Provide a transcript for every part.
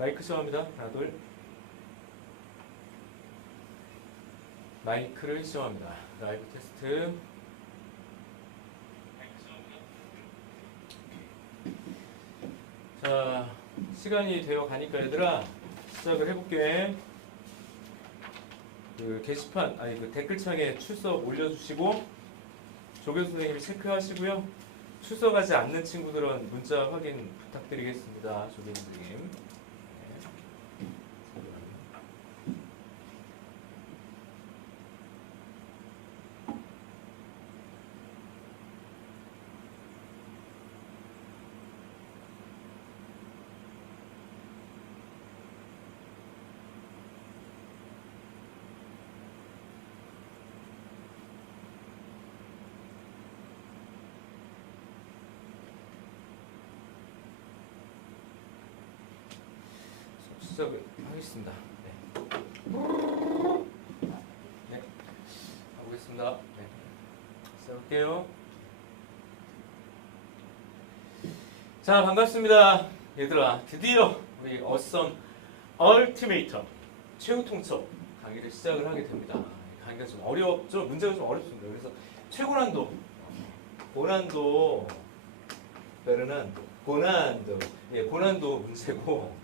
마이크 시험합니다. 하나, 둘. 마이크를 시험합니다. 라이브 테스트. 자, 시간이 되어 가니까 얘들아 시작을 해볼게. 그 게시판, 그 댓글창에 출석 올려주시고 조교수 선생님이 체크하시고요. 출석하지 않는 친구들은 문자 확인 부탁드리겠습니다. 조교수 선생님. 시작을 하겠습니다. 네, 가보겠습니다. 네, 시작할게요. 자, 반갑습니다. 얘들아, 드디어 우리 어썸 얼티메이터 최후 통첩 강의를 시작을 하게 됩니다. 강의가 좀 어렵죠? 문제가 좀 어렵습니다. 그래서 최고난도, 고난도, 고난도 문제고,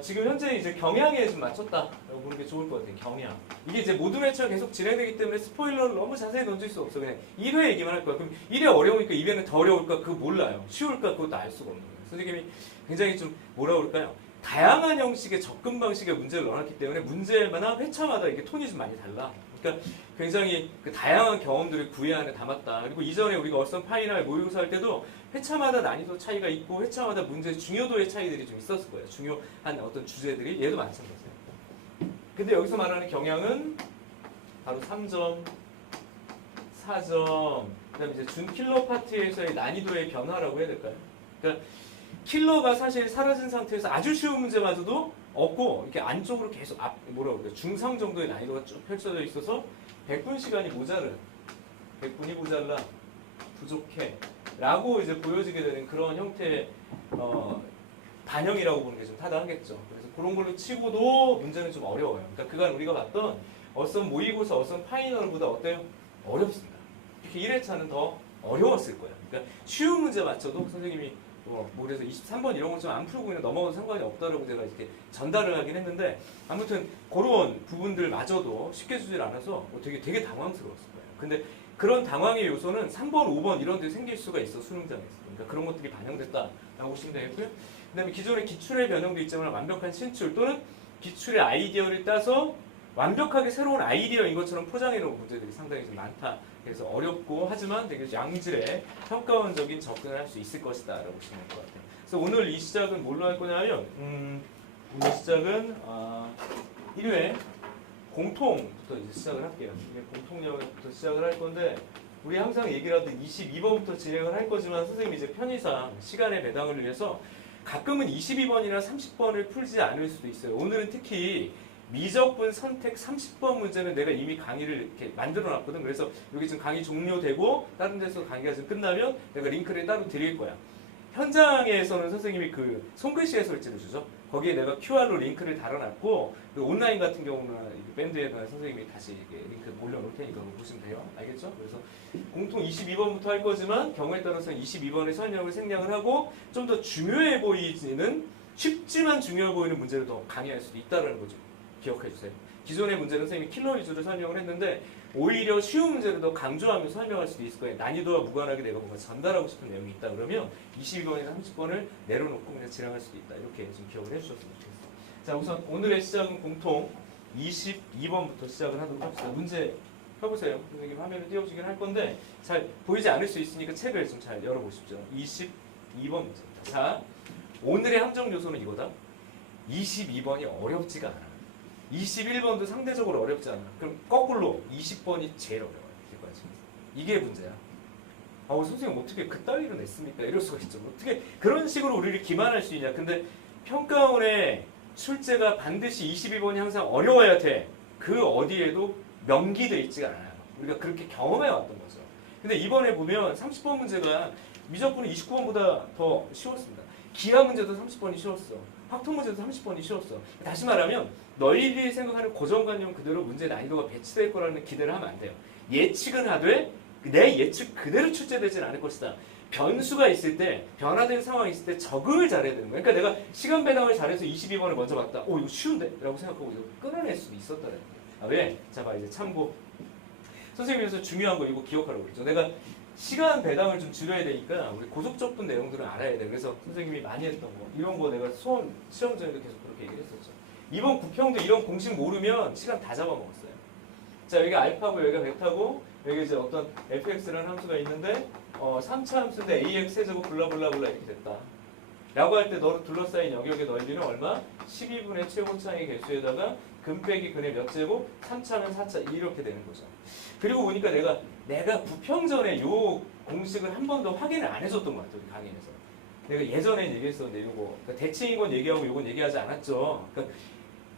지금 현재 이제 경향에 좀 맞췄다라고 보는 게 좋을 것 같아요. 경향. 이게 이제 모든 회차가 계속 진행되기 때문에 스포일러를 너무 자세히 던질 수 없어. 그냥 1회 얘기만 할 거야. 그럼 1회 어려우니까 2회는 더 어려울까? 그거 몰라요. 쉬울까? 그것도 알 수가 없는 거예요. 선생님이 굉장히 좀 뭐라 그럴까요? 다양한 형식의 접근 방식의 문제를 넣어놨기 때문에 문제마다 회차마다 이게 톤이 좀 많이 달라. 그러니까 굉장히 그 다양한 경험들을 구애 안에 담았다. 그리고 이전에 우리가 어썸 파이널 모의고사 할 때도 회차마다 난이도 차이가 있고 회차마다 문제 중요도의 차이들이 좀 있었을 거예요. 중요한 어떤 주제들이 얘도 마찬가지예요. 근데 여기서 말하는 경향은 바로 3점, 4점, 그다음에 이제 준 킬러 파트에서의 난이도의 변화라고 해야 될까요? 그러니까 킬러가 사실 사라진 상태에서 아주 쉬운 문제마저도 없고 이렇게 안쪽으로 계속 뭐라고 그래요? 중상 정도의 난이도가 쭉 펼쳐져 있어서 100분 시간이 모자른, 100분이 모자라, 부족해 라고 이제 보여지게 되는 그런 형태의 반영이라고 보는 게 좀 타당하겠죠. 그래서 그런 걸로 치고도 문제는 좀 어려워요. 그러니까 그간 우리가 봤던 어썸 모의고사, 어썸 파이널보다 어때요? 어렵습니다. 특히 1회차는 더 어려웠을 거예요. 그러니까 쉬운 문제 맞춰도 선생님이 그래서 23번 이런 거 좀 안 풀고 그냥 넘어가도 상관이 없다라고 제가 이렇게 전달을 하긴 했는데 아무튼 그런 부분들마저도 쉽게 주질 않아서 되게 당황스러웠을 거예요. 근데 그런 당황의 요소는 3번, 5번 이런 데 생길 수가 있어, 수능장에서. 그러니까 그런 것들이 반영됐다라고 보시면 되겠고요. 그 다음에 기존의 기출의 변형도 있지만 완벽한 신출 또는 기출의 아이디어를 따서 완벽하게 새로운 아이디어인 것처럼 포장해 놓은 문제들이 상당히 좀 많다. 그래서 어렵고 하지만 되게 양질의 평가원적인 접근을 할 수 있을 것이다 라고 보시면 될 것 같아요. 그래서 오늘 이 시작은 뭘로 할 거냐면 오늘 시작은 1회 공통부터 이제 시작을 할게요. 이게 공통력부터 시작을 할 건데 우리 항상 얘기를 하던 22번부터 진행을 할 거지만 선생님이 이제 편의상 시간의 배당을 위해서 가끔은 22번이나 30번을 풀지 않을 수도 있어요. 오늘은 특히 미적분 선택 30번 문제는 내가 이미 강의를 이렇게 만들어 놨거든. 그래서 여기 지금 강의 종료되고 다른 데서 강의가 좀 끝나면 내가 링크를 따로 드릴 거야. 현장에서는 선생님이 그 손글씨 해설지를 주죠. 거기에 내가 QR로 링크를 달아놨고 온라인 같은 경우는 밴드에다 선생님이 다시 링크 올려놓을 테니까 그거 보시면 돼요. 알겠죠? 그래서 공통 22번부터 할 거지만 경우에 따라서 22번의 설명을 생략을 하고 좀 더 중요해 보이지는 쉽지만 중요해 보이는 문제를 더 강의할 수도 있다는 거죠. 기억해 주세요. 기존의 문제는 선생님이 킬러 위주로 설명을 했는데 오히려 쉬운 문제를 더 강조하면서 설명할 수도 있을 거예요. 난이도와 무관하게 내가 뭔가 전달하고 싶은 내용이 있다 그러면 22번이나 30번을 내려놓고 그냥 지나갈 수도 있다. 이렇게 좀 기억을 해주셨으면 좋겠어요. 자, 우선 오늘의 시작은 공통 22번부터 시작을 하도록 합시다. 문제 펴보세요. 선생님 화면을 띄워주긴 할 건데 잘 보이지 않을 수 있으니까 책을 좀 잘 열어보십시오. 22번 문제입니다. 자, 오늘의 함정 요소는 이거다. 22번이 어렵지가 않아. 21번도 상대적으로 어렵지 않아. 그럼 거꾸로 20번이 제일 어려워요. 이게 문제야. 선생님 어떻게 그따위로 냈습니까? 이럴 수가 있죠. 어떻게 그런 식으로 우리를 기만할 수 있냐. 근데 평가원의 출제가 반드시 22번이 항상 어려워야 돼. 그 어디에도 명기돼 있지가 않아요. 우리가 그렇게 경험해 왔던 거죠. 근데 이번에 보면 30번 문제가 미적분이 29번보다 더 쉬웠습니다. 기하 문제도 30번이 쉬웠어. 확통 문제도 30번이 쉬웠어. 다시 말하면 너희들이 생각하는 고정관념 그대로 문제 난이도가 배치될 거라는 기대를 하면 안 돼요. 예측은 하되 내 예측 그대로 출제되지는 않을 것이다. 변수가 있을 때, 변화된 상황이 있을 때 적응을 잘해야 되는 거야. 그러니까 내가 시간 배당을 잘해서 22번을 먼저 봤다. 이거 쉬운데? 라고 생각하고 이거 끊어낼 수도 있었다는 거야. 아, 왜? 자, 봐, 이제 참고. 선생님께서 중요한 거 이거 기억하라고 그랬죠. 내가 시간 배당을 좀 줄여야 되니까 우리 고속적분 내용들은 알아야 돼. 그래서 선생님이 많이 했던 거 이런 거 내가 시험 전에도 계속 그렇게 얘기를 했었죠. 이번 구평도 이런 공식 모르면 시간 다 잡아먹었어요. 자, 여기가 알파고 여기가 베타고 여기 이제 어떤 fx라는 함수가 있는데 3차 함수인데 ax 세제곱 블라블라블라 이렇게 됐다. 라고 할 때 너로 둘러싸인 영역의 넓이는 얼마? 12분의 최고차의 개수에다가 근 빼기 근의 몇 제곱? 3차는 4차 이렇게 되는 거죠. 그리고 보니까 내가 부평전에 요 공식을 한 번 더 확인을 안 해줬던 것 같아요. 우리 강의에서. 내가 예전에 얘기했었는데 요거 그러니까 대칭인 건 얘기하고 요건 얘기하지 않았죠. 그러니까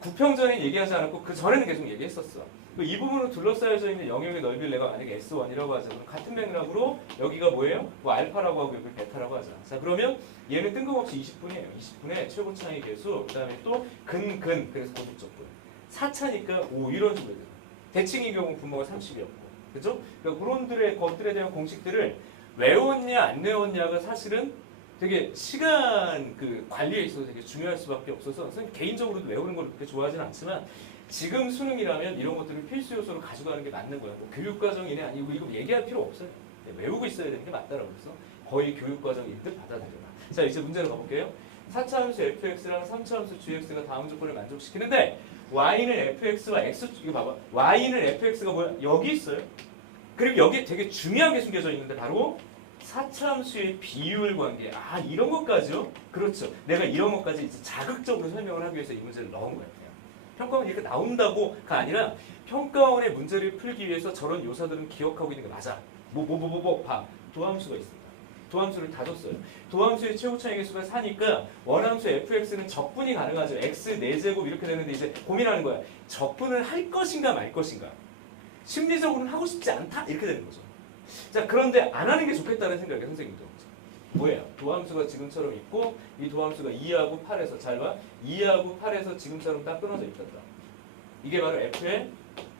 구평전에 얘기하지 않았고 그 전에는 계속 얘기했었어. 이 부분으로 둘러싸여져 있는 영역의 넓이를 내가 만약에 S1이라고 하자. 그럼 같은 맥락으로 여기가 뭐예요? 뭐 알파라고 하고 여기 베타라고 하자. 자, 그러면 얘는 뜬금없이 20분이에요. 20분의 최고차의 개수, 그 다음에 또 그래서 고속적분. 4차니까 5 이런 식으로 돼요. 대칭의 경우 분모가 30이었고. 그죠? 그러니까 그런 것들에 대한 공식들을 외웠냐 안 외웠냐가 사실은 되게 시간 그 관리에 있어서 되게 중요할 수밖에 없어서 선생님 개인적으로도 외우는 걸 그렇게 좋아하진 않지만 지금 수능이라면 이런 것들을 필수 요소로 가져가는 게 맞는 거야. 뭐 교육과정이네 아니고 이거 얘기할 필요 없어요. 외우고 있어야 되는 게 맞다라고 그래서 거의 교육과정인 듯 받아들여라. 자, 이제 문제로 가볼게요. 4차 함수 fx랑 3차 함수 gx가 다음 조건을 만족시키는데 y는 fx와 x 이거 봐봐. y는 fx가 뭐야? 여기 있어요. 그리고 여기에 되게 중요한 게 숨겨져 있는데 바로 4차 함수의 비율 관계. 아, 이런 것까지요? 그렇죠. 내가 이런 것까지 이제 자극적으로 설명을 하기 위해서 이 문제를 넣은 거예요. 평가원 이렇게 나온다고가 아니라 평가원의 문제를 풀기 위해서 저런 요소들은 기억하고 있는 게 맞아. 봐. 도함수가 있습니다. 도함수를 다 줬어요. 도함수의 최고차의 개수가 4니까 원함수 fx는 적분이 가능하죠. x 4제곱 이렇게 되는데 이제 고민하는 거야. 적분을 할 것인가 말 것인가. 심리적으로는 하고 싶지 않다 이렇게 되는 거죠. 자, 그런데 안 하는 게 좋겠다는 생각이 선생님도 뭐예요? 도함수가 지금처럼 있고 이 도함수가 2하고 8에서 잘 봐. 2하고 8에서 지금처럼 딱 끊어져 있단다. 이게 바로 f의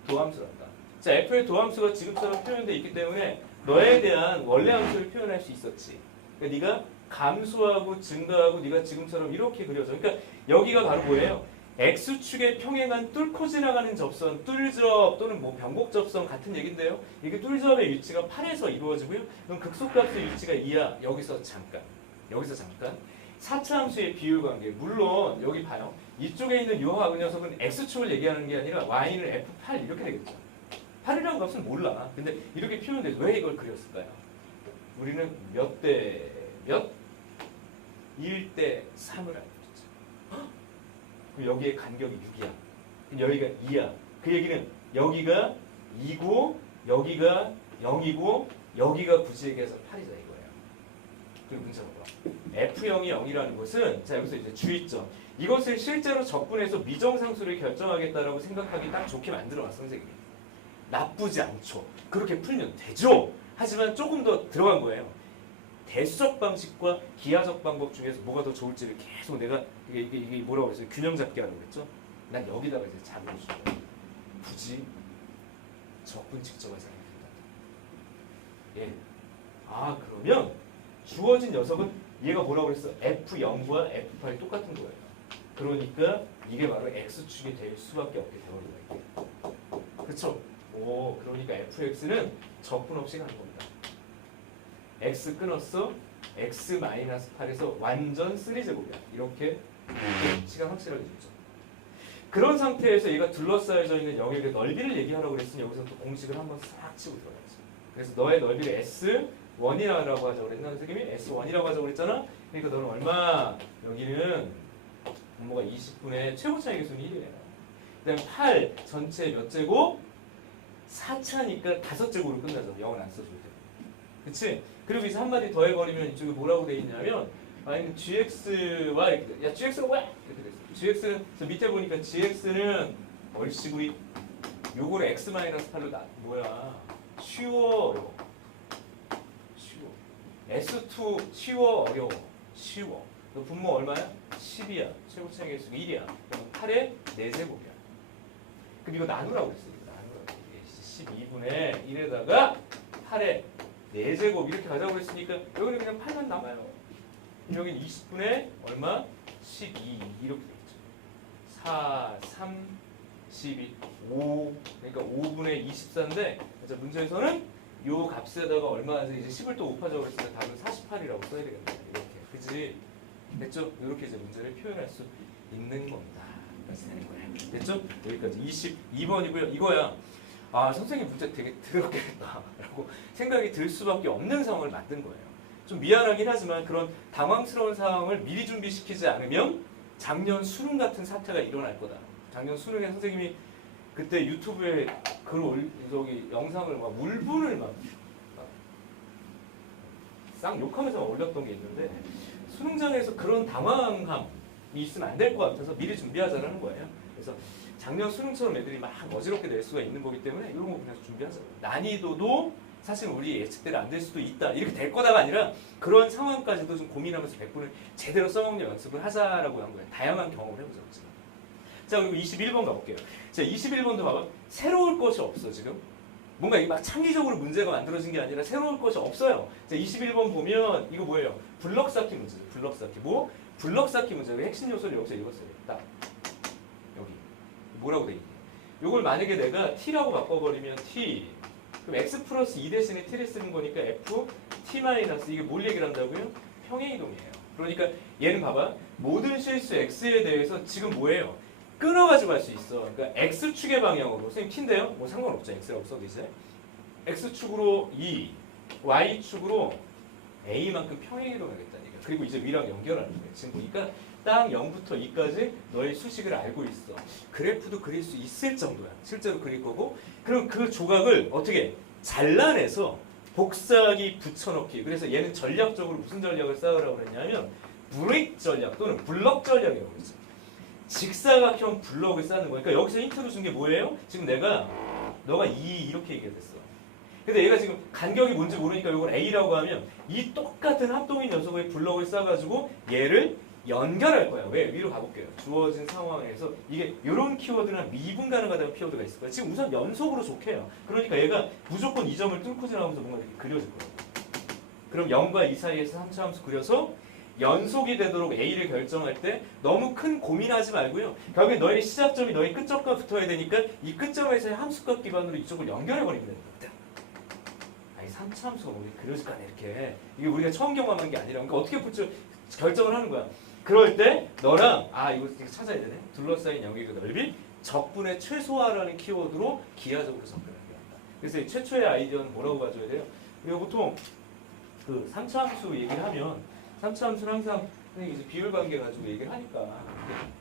도함수란다. 자, f의 도함수가 지금처럼 표현되어 있기 때문에 너에 대한 원래 함수를 표현할 수 있었지. 그러니까 네가 감소하고 증가하고 네가 지금처럼 이렇게 그려져. 그러니까 여기가 바로 뭐예요? x축의 평행한 뚫고 지나가는 접선, 뚫접 또는 뭐 변곡 접선 같은 얘긴데요. 이게 뚫접의 위치가 8에서 이루어지고요. 그럼 극소값의 위치가 2야. 여기서 잠깐. 4차 함수의 비율 관계. 물론 여기 봐요. 이쪽에 있는 요 녀석은 x축을 얘기하는 게 아니라 y는 f8 이렇게 되겠죠. 8이라는 값은 몰라. 근데 이렇게 표현돼서 왜 이걸 그렸을까요? 우리는 몇 대 몇? 1대 3을 알고 있죠. 그럼 여기에 간격이 6이야. 그럼 여기가 2야. 그 얘기는 여기가 2고 여기가 0이고 여기가 굳이 얘기해서 8이다 이거예요. 그리고 문제 봐봐. F0이 0이라는 것은 자 여기서 이제 주의점. 이것을 실제로 적분해서 미정상수를 결정하겠다라고 생각하기 딱 좋게 만들어놨어 선생님이. 나쁘지 않죠. 그렇게 풀면 되죠. 하지만 조금 더 들어간 거예요. 대수적 방식과 기하적 방법 중에서 뭐가 더 좋을지를 계속 내가 이게 뭐라고 그랬어요? 균형 잡기 하라고 그랬죠? 난 여기다가 이제 잡고 싶어요. 굳이 적분 직접을 생각한다. 예. 아 그러면 주어진 녀석은 얘가 뭐라고 그랬어? F0과 F8이 똑같은 거예요. 그러니까 이게 바로 X축이 될 수밖에 없게 되어버려요. 그렇죠? 오, 그러니까 fx는 적분 없이 가는 겁니다. x 끊었어. x-8에서 완전 3제곱이야. 이렇게 시간 확실하게 줬죠. 그런 상태에서 얘가 둘러싸여져 있는 영역의 넓이를 얘기하라고 그랬으니 여기서 또 공식을 한번 싹 치고 들어가야지. 그래서 너의 넓이를 S1이라고 하자고 그랬나 선생님이? S1이라고 하자고 그랬잖아. 그러니까 너는 얼마? 여기는 분모가 20분의 최고차의 개수는 1이에요. 그 다음에 8 전체 몇 제곱? 4차니까 5제곱으로 끝나죠. 0은 안 써줘도 돼. 그치? 그리고 이제 한마디 더 해버리면 이쪽에 뭐라고 돼 있냐면 아니 gx와 이렇게 야 gx가 뭐야? 이렇게 돼 있어. gx는 저 밑에 보니까 gx는 얼씨구리 요거를 x-8로 뭐야? 쉬워. S2 쉬워 어려워. 쉬워. 너 분모 얼마야? 10이야. 최고차의 개수가 1이야. 그럼 8의 4제곱이야. 그럼 이거 나누라고 그랬어. 이거 나누라고. 12분의 1에다가 8의 4제곱 이렇게 가자고 그랬으니까 여기는 그냥 8만 남아요. 여기는 20분의 얼마? 12 이렇게 되겠죠. 4, 3, 12, 5 그러니까 5분의 24인데 문제에서는 요 값에다가 얼마 이제 10을 또 곱하자고 그랬으니까 답은 48이라고 써야 되겠네. 이렇게. 그치? 됐죠? 이렇게 이제 문제를 표현할 수 있는 겁니다. 그래서 되는 거예요. 됐죠? 여기까지 22번이고요. 이거야. 아, 선생님 문제 되게 더럽게 했다. 라고 생각이 들 수밖에 없는 상황을 만든 거예요. 좀 미안하긴 하지만 그런 당황스러운 상황을 미리 준비시키지 않으면 작년 수능 같은 사태가 일어날 거다. 작년 수능에 선생님이 그때 유튜브에 저기 영상을 막 물분을 막 쌍 욕하면서 올렸던 게 있는데 수능장에서 그런 당황함이 있으면 안 될 것 같아서 미리 준비하자는 거예요. 그래서 작년 수능처럼 애들이 막 어지럽게 낼 수가 있는 거기 때문에 이런 거 그냥 준비하자. 난이도도 사실 우리 예측대로 안 될 수도 있다. 이렇게 될 거다가 아니라 그런 상황까지도 좀 고민하면서 100분을 제대로 써먹는 연습을 하자라고 한 거예요. 다양한 경험을 해보자. 자, 그리고 21번 가볼게요. 자, 21번도 봐봐. 새로울 것이 없어, 지금. 뭔가 막 창의적으로 문제가 만들어진 게 아니라 새로울 것이 없어요. 자, 21번 보면 이거 뭐예요? 블럭 쌓기 문제죠. 블럭 쌓기. 뭐? 블럭 쌓기 문제. 핵심 요소를 여기서 읽었어요. 딱. 여기. 뭐라고 돼 있니? 이걸 만약에 내가 t라고 바꿔버리면 t. 그럼 x 플러스 2 대신에 t를 쓰는 거니까 f t 마이너스 이게 뭘 얘기를 한다고요? 평행이동이에요. 그러니까 얘는 봐봐. 모든 실수 x에 대해서 지금 뭐예요? 끊어가지고 할 수 있어. 그러니까 x축의 방향으로. 선생님 t인데요? 뭐 상관없죠. x라고 써도 이제. x축으로 2, y축으로 a만큼 평행이동하겠다는 얘기야. 그리고 이제 위랑 연결하는 거예요. 지금 보니까 딱 0부터 2까지 너의 수식을 알고 있어. 그래프도 그릴 수 있을 정도야. 실제로 그릴 거고. 그럼 그 조각을 어떻게 잘라내서 복사하기 붙여넣기. 그래서 얘는 전략적으로 무슨 전략을 쌓으라고 그랬냐면 브릭 전략 또는 블럭 전략이라고 그랬어. 직사각형 블럭을 쌓는 거니까 그러니까 여기서 힌트로 준 게 뭐예요? 지금 너가 2 이렇게 얘기했어. 근데 얘가 지금 간격이 뭔지 모르니까 이걸 A라고 하면 이 똑같은 합동인 녀석의 블럭을 쌓아가지고 얘를 연결할 거야. 왜? 위로 가볼게요. 주어진 상황에서 이게 이런 키워드나 미분 가능하다는 키워드가 있을 거야. 지금 우선 연속으로 좋게요. 그러니까 얘가 무조건 이 점을 뚫고 지나가면서 뭔가 이렇게 그려질 거야. 그럼 0과 2 사이에서 3차 함수 그려서 연속이 되도록 A를 결정할 때 너무 큰 고민하지 말고요. 결국에 너의 시작점이 너의 끝점과 붙어야 되니까 이 끝점에서의 함수값 기반으로 이쪽을 연결해버리면 되는 겁니다. 아니 3차 함수가 뭐 그려질 거 아니야 이렇게. 이게 우리가 처음 경험한 게 아니라 그러니까 어떻게 결정을 하는 거야. 그럴 때 너랑 이거 찾아야 되네. 둘러싸인 영역의 넓이 적분의 최소화라는 키워드로 기하적으로 접근하는 거야. 그래서 이 최초의 아이디어는 뭐라고 봐줘야 돼요? 그리고 보통 그 3차 함수 얘기를 하면 3차 함수는 항상 이제 비율 관계 가지고 얘기를 하니까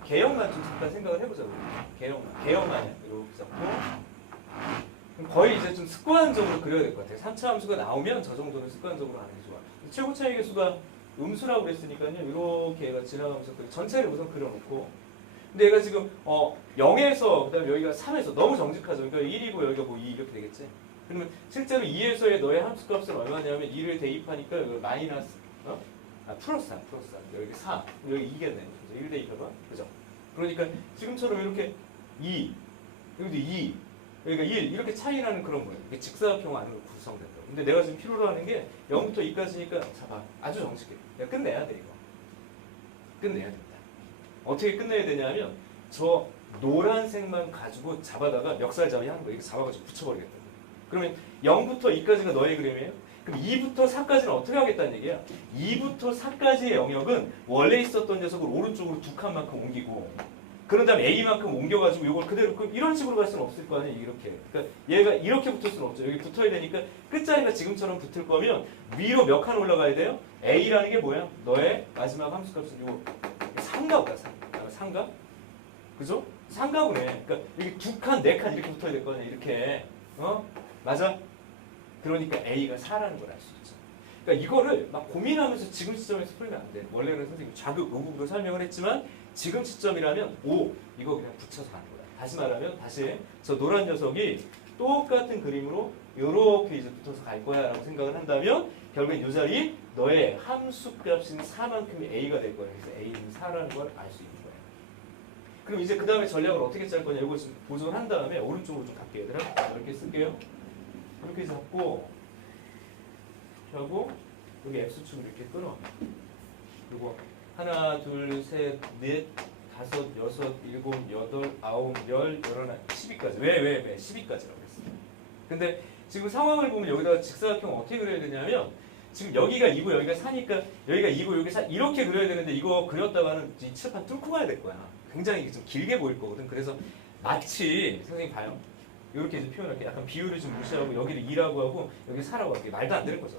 개형만 좀 잠깐 생각을 해보자고요. 개형만 이렇게 잡고 거의 이제 좀 습관적으로 그려야 될 것 같아요. 3차 함수가 나오면 저 정도는 습관적으로 하는 게 좋아. 최고 차이 계수가 음수라고 그랬으니까요. 이렇게 얘가 지나가면서 전체를 우선 그려놓고 근데 얘가 지금 0에서 그다음에 여기가 3에서 너무 정직하죠. 그러니까 1이고 여기가 뭐 2 이렇게 되겠지. 그러면 실제로 2에서의 너의 함수값은 얼마냐면 2를 대입하니까 여기 마이너스 플러스 3. 여기 4. 여기 2겠네. 1 대입해봐. 그죠? 그러니까 지금처럼 이렇게 2, 여기도 2, 여기가 1 이렇게 차이 나는 그런 거예요. 이게 직사각형 안으로 구성된다고. 근데 내가 지금 필요로 하는 게 0부터 2까지니까 자, 아주 정직해. 내가 끝내야 돼 이거. 끝내야 된다. 어떻게 끝내야 되냐면 저 노란색만 가지고 잡아다가 멱살잡이 하는 거예요. 이렇게 잡아가지고 붙여버리겠다. 그러면 0부터 2까지가 너의 그림이에요. 그럼 2부터 4까지는 어떻게 하겠다는 얘기야? 2부터 4까지의 영역은 원래 있었던 녀석을 오른쪽으로 2칸만큼 옮기고 그런 다음에 A만큼 옮겨가지고 이걸 그대로 이런 식으로 갈 수는 없을 거 아니에요. 이렇게. 그러니까 얘가 이렇게 붙을 수는 없죠. 여기 붙어야 되니까 끝자리가 지금처럼 붙을 거면 위로 몇 칸 올라가야 돼요? A라는 게 뭐야? 너의 마지막 함수값은 이거 삼각이야. 삼각? 그죠? 삼각이네. 그러니까 여기 2칸, 4칸 이렇게 붙어야 될 거 아니야. 이렇게. 맞아? 그러니까 A가 4라는 걸 알 수 있죠. 그러니까 이거를 막 고민하면서 지금 시점에서 풀면 안 돼. 원래는 선생님이 좌극, 우극으로 설명을 했지만 지금 시점이라면 5 이거 그냥 붙여서 가는 거야. 다시 말하면 다시 저 노란 녀석이 똑같은 그림으로 이렇게 이제 붙어서 갈 거야 라고 생각을 한다면 결국엔 이 자리 너의 함수 값인 4만큼이 a가 될 거야. 그래서 a는 4라는 걸 알 수 있는 거야. 그럼 이제 그 다음에 전략을 어떻게 짤 거냐 이거 좀 보존을 한 다음에 오른쪽으로 좀 갈게요. 얘들아 이렇게 쓸게요. 이렇게 잡고 이렇게 하고 여기 x축을 이렇게 끊어. 그리고 하나, 둘, 셋, 넷, 다섯, 여섯, 일곱, 여덟, 아홉, 열, 열하나, 10위까지. 왜? 10위까지라고 했어요. 근데 지금 상황을 보면 여기다가 직사각형 어떻게 그려야 되냐면 지금 여기가 2고 여기가 4니까 여기가 2고 여기 4 이렇게 그려야 되는데 이거 그렸다가는 이 칠판 뚫고 가야 될 거야. 굉장히 좀 길게 보일 거거든. 그래서 마치 선생님 봐요. 이렇게 이제 표현할게. 약간 비율을 좀 무시하고 여기를 2라고 하고 여기 4라고 할게. 말도 안 되는 거죠.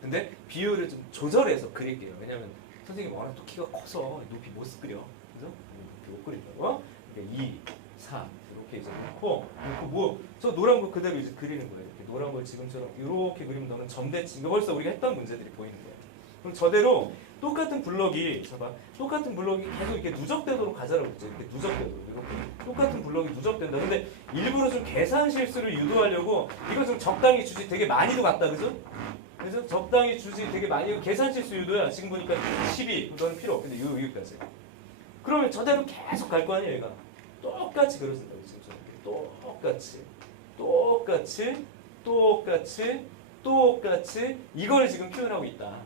근데 비율을 좀 조절해서 그릴게요. 왜냐면 선생님이 워낙 또 키가 커서 높이 못 그려. 그래서 높이 못 그린다고. 그러니까 2, 4 이렇게 이제 놓고 저 노란 거 그대로 이제 그리는 거예요. 이렇게 노란 걸 지금처럼 이렇게 그리면 너는 점대칭. 이거 벌써 우리가 했던 문제들이 보이는 거예요. 그럼 저대로 똑같은 블럭이 똑같은 블럭이 계속 이렇게 누적되도록 가자라고 했죠. 이렇게 누적되도록 이렇게 똑같은 블럭이 누적된다. 근데 일부러 좀 계산 실수를 유도하려고 이거 좀 적당히 주지 되게 많이도 갔다 그죠? 그래서 적당히 주지 되게 많이 계산 실수 유도야. 지금 보니까 12 너는 필요 없는데 여기까지. 그러면 저대로 계속 갈 거 아니에요, 얘가. 똑같이 그려진다고 지금 똑같이 이걸 지금 표현하고 있다.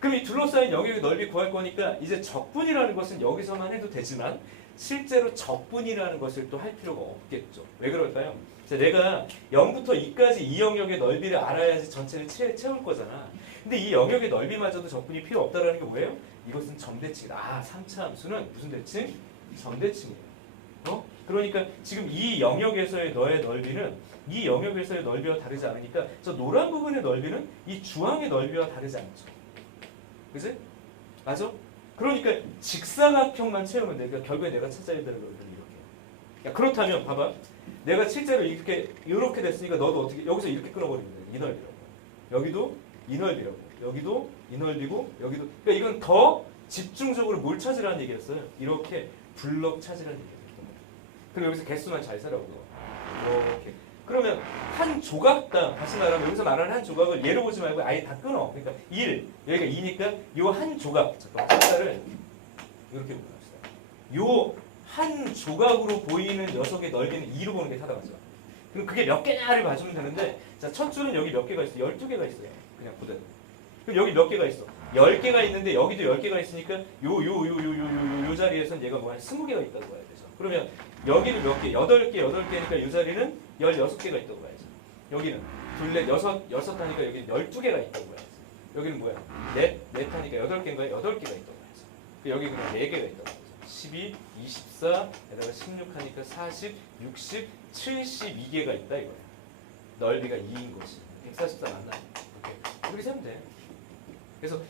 그럼 이 둘러싸인 영역의 넓이 구할 거니까 이제 적분이라는 것은 여기서만 해도 되지만 실제로 적분이라는 것을 또 할 필요가 없겠죠. 왜 그럴까요? 내가 0부터 2까지 이 영역의 넓이를 알아야지 전체를 채울 거잖아. 근데 이 영역의 넓이마저도 적분이 필요 없다라는 게 뭐예요? 이것은 점대칭이다. 3차 함수는 무슨 대칭? 점대칭이에요. 그러니까 지금 이 영역에서의 너의 넓이는 이 영역에서의 넓이와 다르지 않으니까 저 노란 부분의 넓이는 이 주황의 넓이와 다르지 않죠. 그지? 맞아? 그러니까 직사각형만 채우면 돼. 그러니까 결국에 내가 찾아야 되는 넓이는 이렇게. 야, 그렇다면 봐봐. 내가 실제로 이렇게 됐으니까 너도 어떻게 여기서 이렇게 끊어버리면 돼. 이 넓이라고. 여기도 이 넓이라고. 여기도 이 넓이고 여기도. 그러니까 이건 더 집중적으로 뭘 찾으라는 얘기였어요. 이렇게 블럭 찾으라는 얘기였어요. 그럼 여기서 개수만 잘 세라고. 이렇게. 그러면 한 조각당 다시 말하면 여기서 말하는 한 조각을 예로 보지 말고 아예 다 끊어. 그러니까 1 여기가 2니까 요 한 조각 잠깐 숫자를 이렇게 보냅시다. 요 한 조각으로 보이는 녀석의 넓이는 2로 보는 게 타당하죠. 그럼 그게 몇 개냐를 봐주면 되는데 자, 첫 줄은 여기 몇 개가 있어? 12개가 있어요. 그냥 그대로. 그럼 여기 몇 개가 있어? 10개가 있는데 여기도 10개가 있으니까 요 자리에선 얘가 뭐야? 20개가 있다고 봐야 되죠. 그러면 여기는 몇 개? 8개니까 이 자리는 16개가 있다고 봐야죠. 여기는 둘, 넷, 여섯 하니까 여기는 12개가 있다고 봐야죠. 여기는 뭐야? 넷 하니까 8개인가요? 8개가 있다고 봐야죠. 여기 그냥 4개가 있다고 봐야죠. 12, 24, 에다가 16 하니까 40, 60, 72개가 있다 이거예요. 넓이가 2인 것이. 144 맞나? 이렇게 세면 돼. 그래서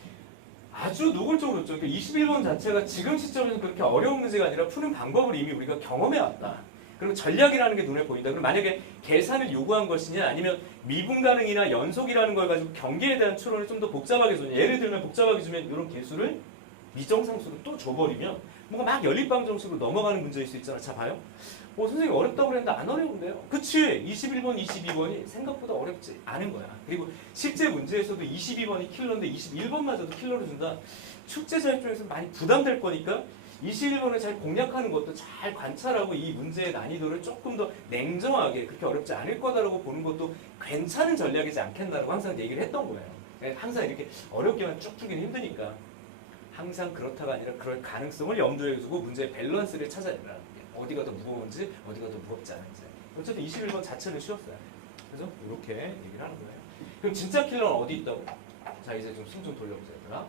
아주 노골적으로 죠. 21번 자체가 지금 시점에서 그렇게 어려운 문제가 아니라 푸는 방법을 이미 우리가 경험해왔다. 그리고 전략이라는 게 눈에 보인다. 그럼 만약에 계산을 요구한 것이냐 아니면 미분가능이나 연속이라는 걸 가지고 경계에 대한 추론을 좀 더 복잡하게 주냐. 예를 들면 복잡하게 주면 이런 개수를 미정상수로 또 줘버리면 뭔가 막 연립방 정식으로 넘어가는 문제일 수 있잖아. 자 봐요. 선생님 어렵다고 그랬는데 안 어려운데요? 그치? 21번, 22번이 생각보다 어렵지 않은 거야. 그리고 실제 문제에서도 22번이 킬러인데 21번마저도 킬러를 준다. 출제자 입장에서 많이 부담될 거니까 21번을 잘 공략하는 것도 잘 관찰하고 이 문제의 난이도를 조금 더 냉정하게 그렇게 어렵지 않을 거다라고 보는 것도 괜찮은 전략이지 않겠나라고 항상 얘기를 했던 거예요. 항상 이렇게 어렵게만 쭉 풀기는 힘드니까 항상 그렇다가 아니라 그럴 가능성을 염두에 두고 문제의 밸런스를 찾아내라는 게 어디가 더 무거운지 어디가 더 무겁지 않은지. 어쨌든 21번 자체는 쉬웠어요. 그죠? 이렇게 얘기를 하는 거예요. 그럼 진짜 킬러는 어디 있다고? 자 이제 좀 숨 좀 돌려보세요. 얘들아.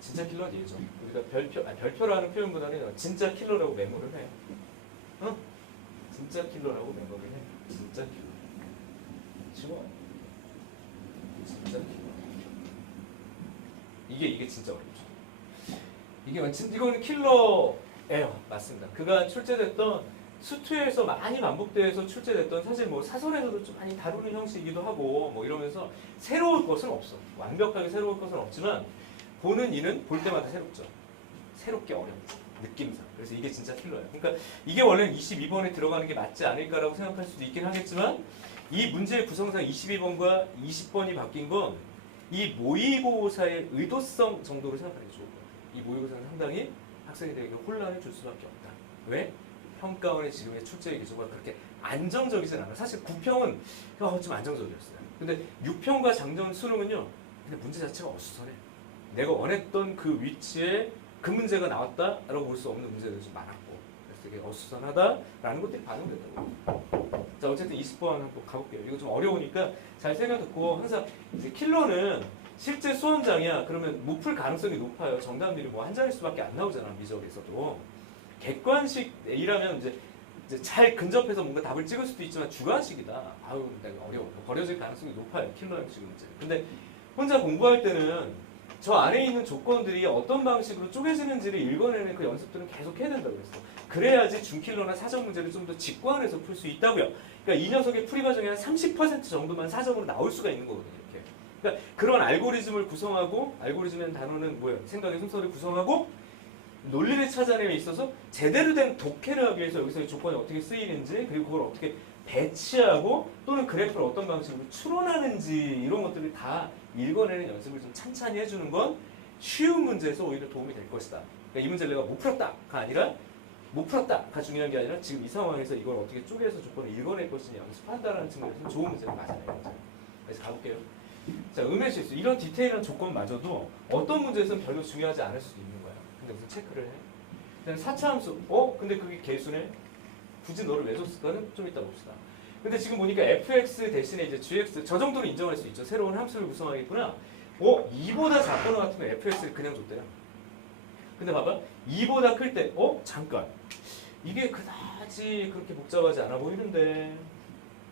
진짜 킬러는 얘죠. 우리가 별표라는 표현보다는 진짜 킬러라고 메모를 해요. 진짜 킬러라고 메모를 해. 진짜 킬러. 치워. 진짜 킬러. 이게 진짜 어렵죠. 이거는 킬러예요. 맞습니다. 그간 출제됐던 수투에서 많이 반복돼서 출제됐던 사실 뭐 사설에서도 좀 많이 다루는 형식이기도 하고 뭐 이러면서 새로울 것은 없어. 완벽하게 새로울 것은 없지만 보는 이는 볼 때마다 새롭죠. 새롭게 어렵죠. 느낌상. 그래서 이게 진짜 킬러예요. 그러니까 이게 원래는 22번에 들어가는 게 맞지 않을까라고 생각할 수도 있긴 하겠지만 이 문제의 구성상 22번과 20번이 바뀐 건 이 모의고사의 의도성 정도로 생각하는 게 좋을 것 같아요. 이 모의고사는 상당히 학생들에게 혼란을 줄 수밖에 없다. 왜? 평가원의 지금의 출제 기조가 그렇게 안정적이진 않아. 사실 9평은 좀 안정적이었어요. 근데 6평과 장전 수능은요. 근데 문제 자체가 어수선해. 내가 원했던 그 위치에 그 문제가 나왔다라고 볼 수 없는 문제들이 좀 많았고, 그래서 되게 어수선하다라는 것들이 반영됐다고. 자, 어쨌든 20번 한번 가볼게요. 이거 좀 어려우니까 잘 생각 듣고, 항상 이제 킬러는 실제 수험장이야. 그러면 못 풀 가능성이 높아요. 정답률이 뭐 한 자릿 수밖에 안 나오잖아, 미적에서도. 객관식 A라면 이제 잘 근접해서 뭔가 답을 찍을 수도 있지만 주관식이다. 아유, 내가 어려워. 버려질 가능성이 높아요. 킬러 형식 문제. 근데 혼자 공부할 때는 저 안에 있는 조건들이 어떤 방식으로 쪼개지는지를 읽어내는 그 연습들은 계속 해야 된다고 했어. 그래야지 준킬러나 사정 문제를 좀 더 직관해서 풀 수 있다고요. 그러니까 이 녀석의 풀이 과정이 한 30% 정도만 사정으로 나올 수가 있는 거거든요. 이렇게. 그러니까 그런 알고리즘을 구성하고, 알고리즘이라는 단어는 뭐예요? 생각의 순서를 구성하고 논리를 찾아내에 있어서 제대로 된 독해를 하기 위해서 여기서 조건이 어떻게 쓰이는지, 그리고 그걸 어떻게 배치하고 또는 그래프를 어떤 방식으로 추론하는지, 이런 것들을 다 읽어내는 연습을 좀 찬찬히 해주는 건 쉬운 문제에서 오히려 도움이 될 것이다. 그러니까 이 문제를 내가 못 풀었다가 아니라, 못 풀었다가 중요한 게 아니라 지금 이 상황에서 이걸 어떻게 쪼개서 조건을 읽어낼 것이냐 연습한다는 측면에서 좋은 문제를 맞아내는 거죠. 그래서 가볼게요. 자, 음의 실수. 이런 디테일한 조건마저도 어떤 문제에서는 별로 중요하지 않을 수도 있는 거야. 근데 무슨 체크를 해? 그냥 4차 함수. 근데 그게 개수네? 굳이 너를 왜 줬을까는 좀 이따 봅시다. 근데 지금 보니까 fx 대신에 이제 gx, 저 정도는 인정할 수 있죠. 새로운 함수를 구성하겠구나. 2보다 작거나 같으면 fx를 그냥 줬대요. 근데 봐봐. 2보다 클 때, 잠깐. 이게 그다지 그렇게 복잡하지 않아 보이는데.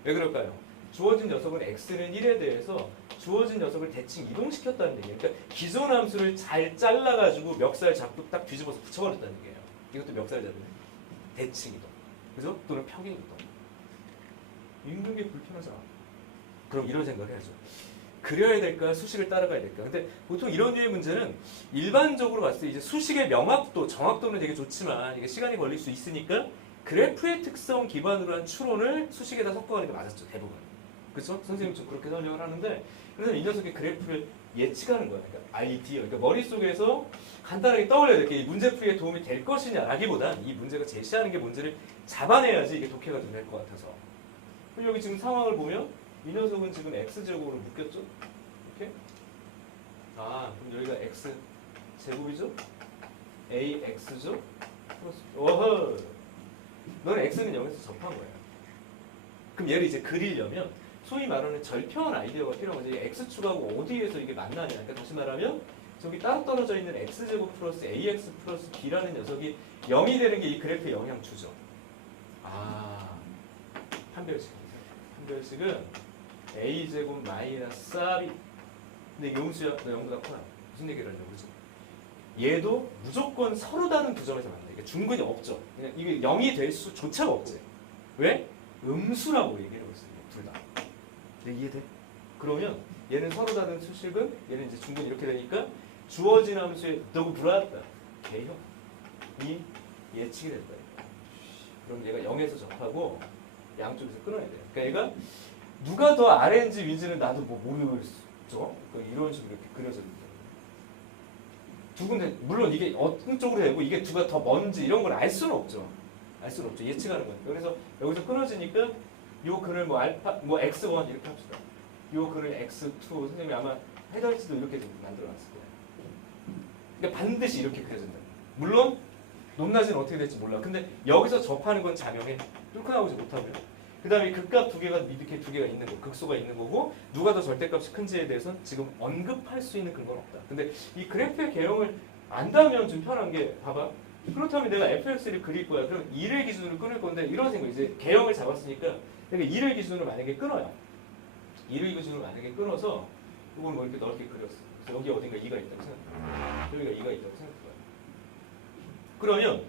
왜 그럴까요? 주어진 녀석은 x는 1에 대해서 주어진 녀석을 대칭 이동시켰다는 얘기예요. 그러니까 기존 함수를 잘 잘라가지고 멱살 잡고 딱 뒤집어서 붙여버렸다는 얘기예요. 이것도 멱살 잡네. 대칭 이동. 그죠? 또는 평행 이동. 읽는 게 불편하잖아. 그럼 이런 생각을 해야죠. 그려야 될까? 수식을 따라가야 될까? 근데 보통 이런 류의 문제는 일반적으로 봤을 때 이제 수식의 명확도, 정확도는 되게 좋지만 이게 시간이 걸릴 수 있으니까 그래프의 특성 기반으로 한 추론을 수식에다 섞어가는 게 맞았죠. 대부분. 그렇죠? 선생님 좀 그렇게 설명을 하는데, 그래서 이 녀석의 그래프를 예측하는 거야. 그러니까 아이디어. 그러니까 머릿속에서 간단하게 떠올려야 될 게 이 문제풀이에 도움이 될 것이냐라기보단 이 문제가 제시하는 게 뭔지를 잡아내야지 이게 독해가 좀 될 것 같아서. 그럼 여기 지금 상황을 보면 이 녀석은 지금 x제곱으로 묶였죠? 이렇게? 그럼 여기가 x 제곱이죠? ax죠? 어허! 너는 x는 0에서 접한 거야. 그럼 얘를 이제 그리려면 소위 말하는 절편한 아이디어가 필요한 거지. x축하고 어디에서 이게 만나냐. 그러니까 다시 말하면 저기 따로 떨어져 있는 x제곱 플러스 ax 플러스 b라는 녀석이 0이 되는 게 이 그래프의 영향주죠. 판별식. 판별식은 a제곱 마이너스 4b. 근데 이게 음수야. 너 0보다 커요. 무슨 얘기를 하려고 그러죠? 얘도 무조건 서로 다른 두 점에서 만나. 이게 중근이 없죠. 그냥 이게 0이 될 수조차가 없지. 왜? 음수라고 얘기하고 있어요. 둘 다. 네, 이해돼? 그러면 얘는 서로 다른 수식은 얘는 이제 중근 이렇게 되니까 주어진 함수의 너무 불안하다. 개형이 예측이 될 거예요. 그럼 얘가 0에서 접하고 양쪽에서 끊어야 돼요. 그러니까 얘가 누가 더 아래인지 위인지는 나도 뭐 모르겠죠. 이런 식으로 이렇게 그려집니다. 두 군데, 물론 이게 어떤 쪽으로 되고 이게 누가 더 먼지 이런 걸 알 수는 없죠. 알 수는 없죠. 예측하는 거예요. 그래서 여기서 끊어지니까 요 근을 뭐 알파, 뭐 x1 이렇게 합시다. 요 근을 x2, 선생님이 아마 해달지도 이렇게 만들어놨을 거예요. 그러니까 반드시 이렇게 그려진다. 물론 높낮이는 어떻게 될지 몰라. 근데 여기서 접하는 건 자명해. 뚫고 나오지 못하면. 그 다음에 극값 두 개가 이렇게 두 개가 있는 거, 극소가 있는 거고 누가 더 절대값이 큰지에 대해서는 지금 언급할 수 있는 근거는 없다. 근데 이 그래프의 개형을 안다면 좀 편한 게 봐봐. 그렇다면 내가 fx를 그릴 거야. 그럼 1을 기준으로 끊을 건데 이런 생각. 이제 개형을 잡았으니까 내가 1을 기준으로 만약에 끊어요. 1을 기준으로 만약에 끊어서 이걸 뭐 이렇게 넓게 그렸어. 그래서 여기 어딘가 2가 있다고 생각해. 여기가 2가 있다고 생각해. 그러면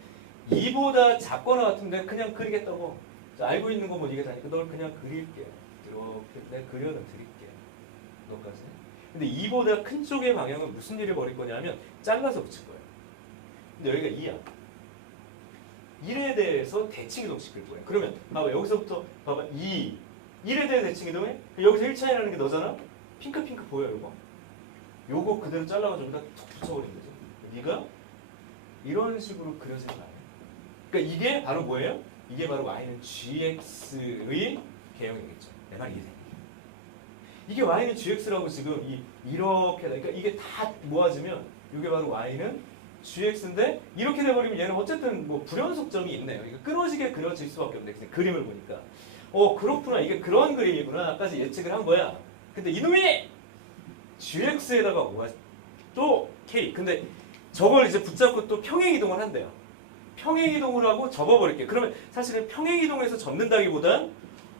2보다 작거나 같은데 그냥 그리겠다고. 알고 있는 거 뭐 이게 다니까 널 그냥 그릴게. 이렇게 내가 그려는 드릴게. 너까지. 근데 2보다 큰 쪽의 방향은 무슨 일을 벌일 거냐면 잘라서 붙일 거예요. 근데 여기가 2야. 1에 대해서 대칭 이동시킬 거예요. 그러면 봐봐 여기서부터 봐봐 2 1에 대해 대칭 이동해? 여기서 1차이라는 게 너잖아? 핑크핑크 보여 이거? 요거 그대로 잘라가지고 여기다 툭 붙여버리면 되죠. 네가 이런 식으로 그려진 거예요. 그러니까 이게 바로 뭐예요? 이게 바로 y는 gx의 개형이겠죠. 내 말 이해돼? 이게 y는 gx라고 지금 이렇게 그러니까 이게 다 모아지면 이게 바로 y는 gx인데 이렇게 돼버리면 얘는 어쨌든 뭐 불연속점이 있네요. 이거 끊어지게 그려질 수밖에 없네. 그냥 그림을 보니까 그렇구나 이게 그런 그림이구나까지 예측을 한 거야. 근데 이놈이 gx에다가 뭐가 또 k 근데 저걸 이제 붙잡고 또 평행이동을 한대요. 평행이동을 하고 접어버릴게. 그러면 사실은 평행이동에서 접는다기보단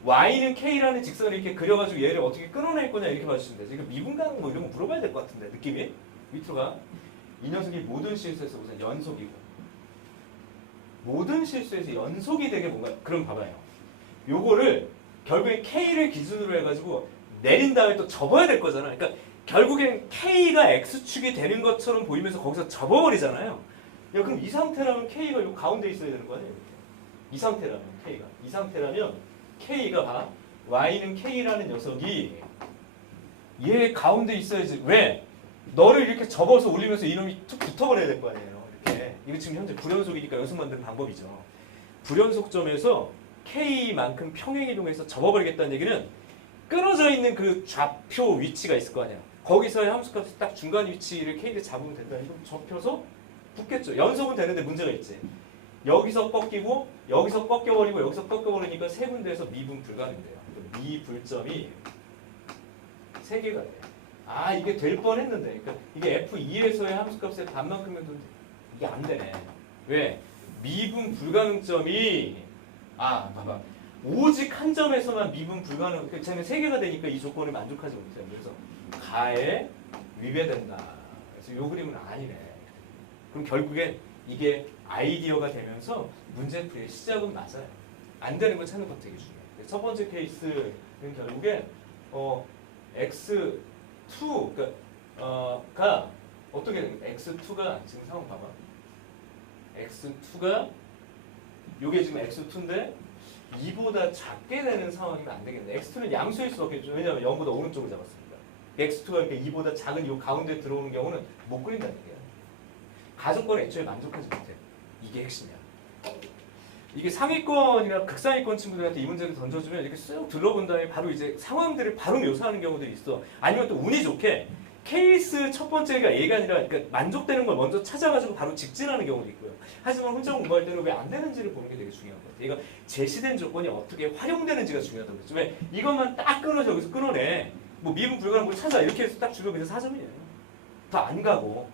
y는 k라는 직선을 이렇게 그려가지고 얘를 어떻게 끊어낼 거냐 이렇게 봐주시면 되죠. 이거 미분가능 뭐 이런 거 물어봐야 될 것 같은데 느낌이 밑으로 가. 이 녀석이 모든 실수에서 우선 연속이고 모든 실수에서 연속이 되게 뭔가 그럼 봐봐요. 요거를 결국에 k를 기준으로 해가지고 내린 다음에 또 접어야 될 거잖아. 그러니까 결국엔 k가 x축이 되는 것처럼 보이면서 거기서 접어버리잖아요. 야 그럼 이 상태라면 k가 요 가운데 있어야 되는 거 아니에요? 이 상태라면 k가 이 상태라면 k가 봐 y는 k라는 녀석이 얘 가운데 있어야지. 왜? 너를 이렇게 접어서 올리면서 이놈이 툭 붙어버려야 될 거 아니에요. 이렇게 이거 지금 현재 불연속이니까 연속 만드는 방법이죠. 불연속점에서 k만큼 평행이동해서 접어버리겠다는 얘기는 끊어져 있는 그 좌표 위치가 있을 거 아니야. 거기서의 함수값이 딱 중간 위치를 k를 잡으면 된다니까 접혀서 붙겠죠. 연속은 되는데 문제가 있지. 여기서 꺾이고 여기서 꺾여버리고 여기서 꺾여버리니까 세 군데에서 미분 불가능돼요. 미불점이 세 개가 돼. 아 이게 될 뻔했는데 그러니까 이게 F2에서의 함수값의 반만큼이면 이게 안 되네. 왜? 미분 불가능점이 봐봐. 오직 한 점에서만 미분 불가능. 쟤는 세 개가 되니까 이 조건을 만족하지 못해요. 그래서 가에 위배된다. 그래서 요 그림은 아니네. 그럼 결국엔 이게 아이디어가 되면서 문제풀이의 시작은 맞아요. 안 되는 걸 찾는 것도 되게 중요해요. 첫 번째 케이스는 결국에 x2 가 어떻게 됩니까? x2가 지금 상황 봐봐. x2가 요게 지금 x2인데 2보다 작게 되는 상황이면 안 되겠네. x2는 양수일 수밖에 없죠. 왜냐하면 0보다 오른쪽을 잡았습니다. x2가 이렇게 2보다 작은 요 가운데 들어오는 경우는 못 그린다는 얘기야. 가정권에 애초에 만족하지 못해. 이게 핵심이야. 이게 상위권이나 극상위권 친구들한테 이 문제를 던져주면 이렇게 쓱 둘러본 다음에 바로 이제 상황들을 바로 묘사하는 경우들이 있어. 아니면 또 운이 좋게 케이스 첫 번째가 얘가 아니라 그러니까 만족되는 걸 먼저 찾아가지고 바로 직진하는 경우도 있고요. 하지만 혼자 공부할 때는 왜 안 되는지를 보는 게 되게 중요한 것 같아요. 이거 제시된 조건이 어떻게 활용되는지가 중요하다고 그랬죠. 왜 이것만 딱 끊어서 여기서 끊어내. 뭐 미분 불가능한 걸 찾아 이렇게 해서 딱 주면 그래서 4점이에요. 더 안 가고.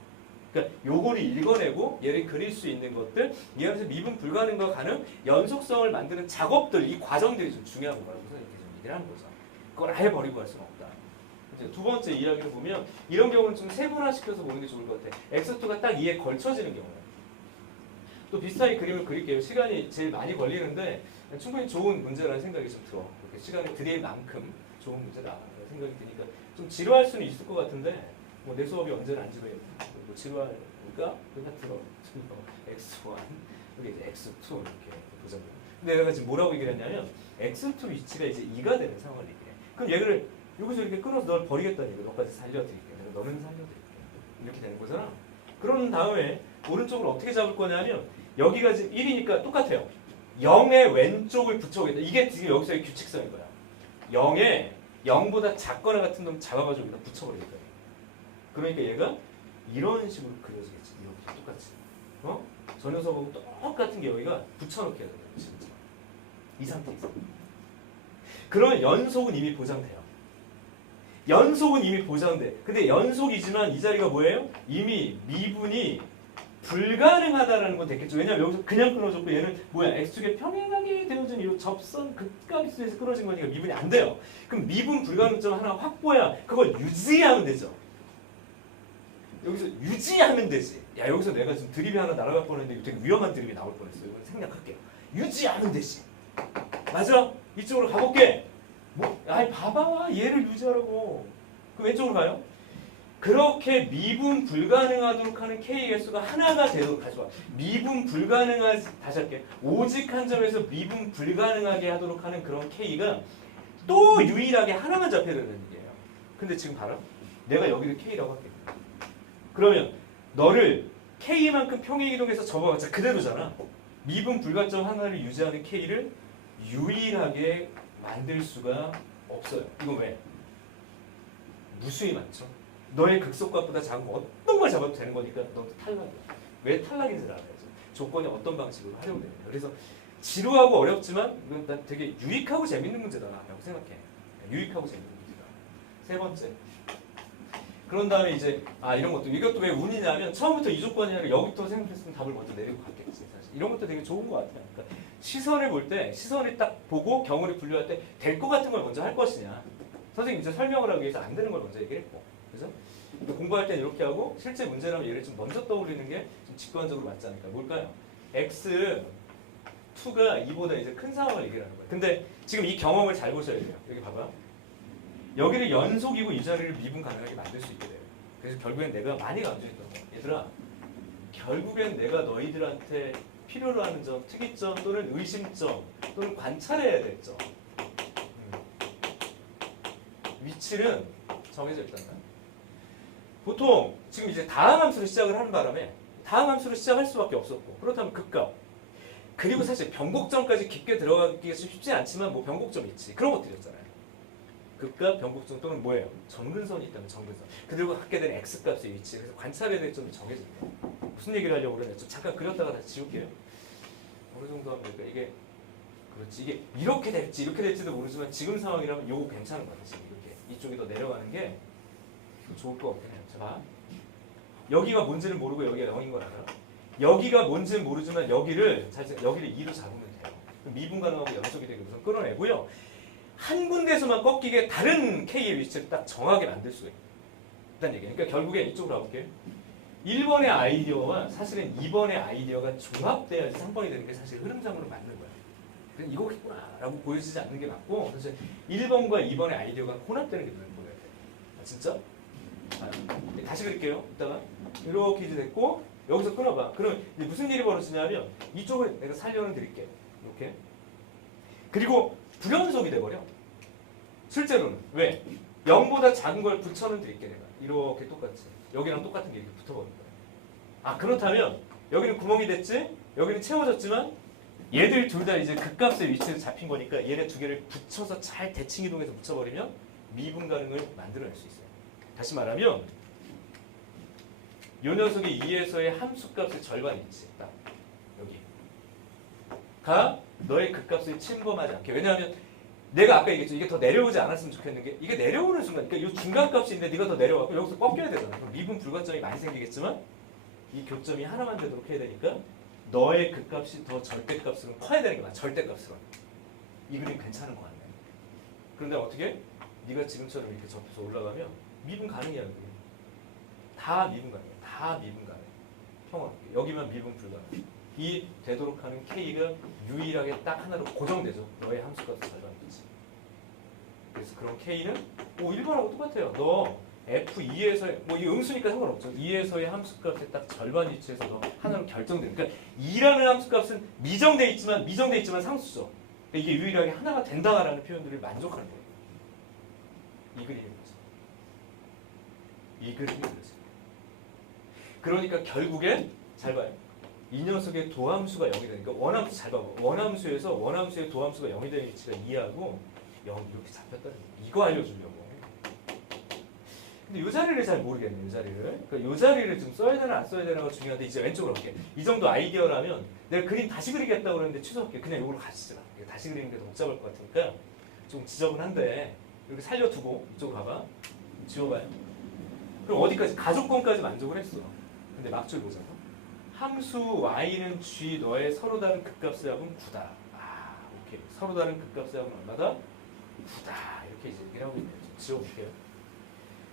그러니까 요거를 읽어내고 얘를 그릴 수 있는 것들 이 안에서 미분 불가능과 가능 연속성을 만드는 작업들 이 과정들이 좀 중요한 거라고 이렇게 좀 얘기를 하는 거죠. 그걸 아예 버리고 갈 수는 없다. 이제 두 번째 이야기를 보면 이런 경우는 좀 세분화시켜서 보는 게 좋을 것 같아. x2가 딱 2에 걸쳐지는 경우는 또 비슷하게 그림을 그릴게요. 시간이 제일 많이 걸리는데 충분히 좋은 문제라는 생각이 좀 들어. 이렇게 시간을 들일 만큼 좋은 문제다라는 생각이 드니까 좀 지루할 수는 있을 것 같은데 뭐 내 수업이 언제나 안 지루해. 뭐 지루할까? 그냥 들어. x1 여기 이제 x2 이렇게 보자고요. 근데 내가 지금 뭐라고 얘기를 했냐면 x2 위치가 이제 2가 되는 상황을 얘기해. 그럼 얘를 여기서 이렇게 끊어서 널 버리겠다는 얘기야. 너까지 살려드릴게. 내가 너는 살려드릴게. 이렇게 되는 거잖아. 그런 다음에 오른쪽을 어떻게 잡을 거냐면 여기가 지금 1이니까 똑같아요. 0의 왼쪽을 붙여오겠다. 이게 지금 여기서의 규칙성인 거야. 0에 0보다 작거나 같은 놈 잡아가지고 여기다 붙여버리겠다. 그러니까 얘가 이런 식으로 그려지겠지. 이렇게 똑같이. 저 녀석하고 똑같은 게 여기가 붙여놓게 해야 돼요. 진짜. 이 상태에서. 그러면 연속은 이미 보장돼요. 연속은 이미 보장돼. 근데 연속이지만 이 자리가 뭐예요? 이미 미분이 불가능하다라는 건 됐겠죠. 왜냐면 여기서 그냥 끊어졌고 얘는 뭐야? x축에 평행하게 되어진 이 접선 극각수에서 끊어진 거니까 미분이 안 돼요. 그럼 미분 불가능점 하나 확보해야 그걸 유지하면 되죠. 여기서 유지하면 되지. 야 여기서 내가 지금 드립이 하나 날아갈 뻔했는데 되게 위험한 드립이 나올 뻔했어요. 이건 생략할게요. 유지하면 되지. 맞아? 이쪽으로 가볼게. 아니 봐봐. 얘를 유지하라고. 그럼 왼쪽으로 가요? 그렇게 미분 불가능하도록 하는 K의 개수가 하나가 되도록 가져와. 미분 불가능하지, 다시 할게. 오직 한 점에서 미분 불가능하게 하도록 하는 그런 K가 또 유일하게 하나만 잡혀야 되는 얘기예요. 근데 지금 봐라. 내가 여기를 K라고 할게. 그러면 너를 K만큼 평행이동해서 접어봤자 그대로잖아. 미분 불가점 하나를 유지하는 K를 유일하게 만들 수가 없어요. 이건 왜? 무수히 많죠. 너의 극속값보다 작은 거 어떤 걸 잡아도 되는 거니까 너도 탈락이야. 왜 탈락인지 알아야죠. 조건이 어떤 방식으로 활용되는 거야. 그래서 지루하고 어렵지만 이건 난 되게 유익하고 재밌는 문제다라고 생각해. 유익하고 재밌는 문제다. 세 번째. 그런 다음에 이제 이런 것도 이것도 왜 운이냐면 처음부터 이 조건이 아니라 여기부터 생각했으면 답을 먼저 내리고 갔겠지. 사실 이런 것도 되게 좋은 것 같아요. 그러니까 시선을 볼 때 시선을 딱 보고 경우를 분류할 때 될 것 같은 걸 먼저 할 것이냐. 선생님 이제 설명을 하기 위해서 안 되는 걸 먼저 얘기했고, 그래서 공부할 땐 이렇게 하고 실제 문제라면 얘를 좀 먼저 떠올리는 게 좀 직관적으로 맞지 않을까. 뭘까요? x 2가 2보다 이제 큰 상황을 얘기하는 거예요. 근데 지금 이 경험을 잘 보셔야 돼요. 여기 봐봐. 여기를 연속이고 이 자리를 미분 가능하게 만들 수 있게 돼요. 그래서 결국엔 내가 많이 강조했던 거. 얘들아, 결국엔 내가 너희들한테 필요로 하는 점, 특이점 또는 의심점 또는 관찰해야 될 점. 위치는 정해져 있단다. 보통 지금 이제 다항 함수로 시작을 하는 바람에 다항 함수로 시작할 수밖에 없었고, 그렇다면 극값. 그리고 사실 변곡점까지 깊게 들어가기가 쉽지 않지만 뭐 변곡점 있지. 그런 것들이었잖아요. 극값, 변곡점 또는 뭐예요? 정근선이 있다면 정근선. 그들과 갖게 된 x값의 위치. 그래서 관찰해야 될 점이 정해진다. 무슨 얘기를 하려고 그러냐. 좀 잠깐 그렸다가 다시 지울게요. 어느 정도 하면 될까? 이게 그렇지. 이게 이렇게 될지도 모르지만 지금 상황이라면 요거 괜찮은 것 같아. 이렇게 이쪽이 더 내려가는 게 좋을 것 같긴 해요. 자, 봐. 여기가 뭔지를 모르고 여기가 0인 걸 알아. 여기가 뭔지는 모르지만 여기를 2로 잡으면 돼요. 미분 가능하고 연속이 되게 우선 끊어내고요. 한 군데에서만 꺾이게 다른 K의 위치를 딱 정하게 만들 수가 있다는 얘기예요. 그러니까 결국에 이쪽으로 가볼게요. 1번의 아이디어와 사실은 2번의 아이디어가 조합돼야지 3번이 되는 게 사실 흐름상으로 맞는 거예요. 이거겠구나 라고 보여지지 않는 게 맞고, 사실 1번과 2번의 아이디어가 혼합되는 게 눈에 보여야 돼요. 진짜? 다시 그릴게요. 이따가 이렇게 이제 됐고 여기서 끊어봐. 그러면 이제 무슨 일이 벌어지냐면 이쪽을 내가 살려는 드릴게. 이렇게. 그리고 불연속이 돼버려. 실제로는. 왜? 0보다 작은 걸 붙여는 드릴게 내가. 이렇게 똑같이. 여기랑 똑같은 게 이렇게 붙어버린 거야. 그렇다면 여기는 구멍이 됐지? 여기는 채워졌지만 얘들 둘 다 이제 극값의 위치에서 잡힌 거니까 얘네 두 개를 붙여서 잘 대칭 이동해서 붙여버리면 미분 가능을 만들어낼 수 있어요. 다시 말하면 이 녀석이 2에서의 함수값의 절반이 있지. 딱 여기가 너의 극값을 침범하지 않게. 왜냐하면 내가 아까 얘기했죠. 이게 더 내려오지 않았으면 좋겠는 게, 이게 내려오는 순간, 그러니까 이 중간값인데 네가 더 내려가고 여기서 꺾여야 되잖아. 그럼 미분 불가점이 많이 생기겠지만 이 교점이 하나만 되도록 해야 되니까 너의 극값이 더 절대값으로 커야 되는 게 맞아. 절대값으로. 이 그림 괜찮은 것 같네. 그런데 어떻게? 네가 지금처럼 이렇게 접해서 올라가면 미분 가능이야. 다 미분 가능해. 다 미분 가능해. 평화롭게. 여기만 미분 불가능. 이 되도록 하는 K가 유일하게 딱 하나로 고정되죠. 너의 함수값의 절반이지. 그래서 그런 K는 1번하고 똑같아요. 너 F2에서 뭐 이 음수니까 상관없죠. 2에서의 함수값의 딱 절반 위치에서 너 하나로 결정되는. 그러니까 2라는 함수값은 미정돼 있지만 상수죠. 그러니까 이게 유일하게 하나가 된다라는 표현들을 만족하는 거예요. 이 그림인 거죠. 이 그림인 거죠. 그러니까 결국엔 잘 봐요. 이 녀석의 도함수가 0이 되니까 원함수 잘 봐봐. 원함수에서 원함수의 도함수가 0이 되는 위치가 2하고 0 이렇게 잡혔다는 거예요. 이거 알려주려고. 근데 이 자리를 잘 모르겠네. 이 자리를. 그러니까 이 자리를 좀 써야 되나 안 써야 되나가 중요한데 이제 왼쪽으로 갈게. 이 정도 아이디어라면 내가 그림 다시 그리겠다고 그러는데 취소할게. 그냥 이걸로 가시죠. 다시 그리는 게 더 복잡할 것 같으니까 좀 지저분한데 이렇게 살려두고 이쪽으로 가봐. 지워봐요. 그럼 어디까지? 가족권까지 만족을 했어. 근데 막줄 보자. 함수 y는 g 너의 서로 다른 극값의 합은 9다. 오케이. 서로 다른 극값의 합은 얼마다? 9다. 이렇게 이제 얘기를 하고 있네요. 지워볼게요.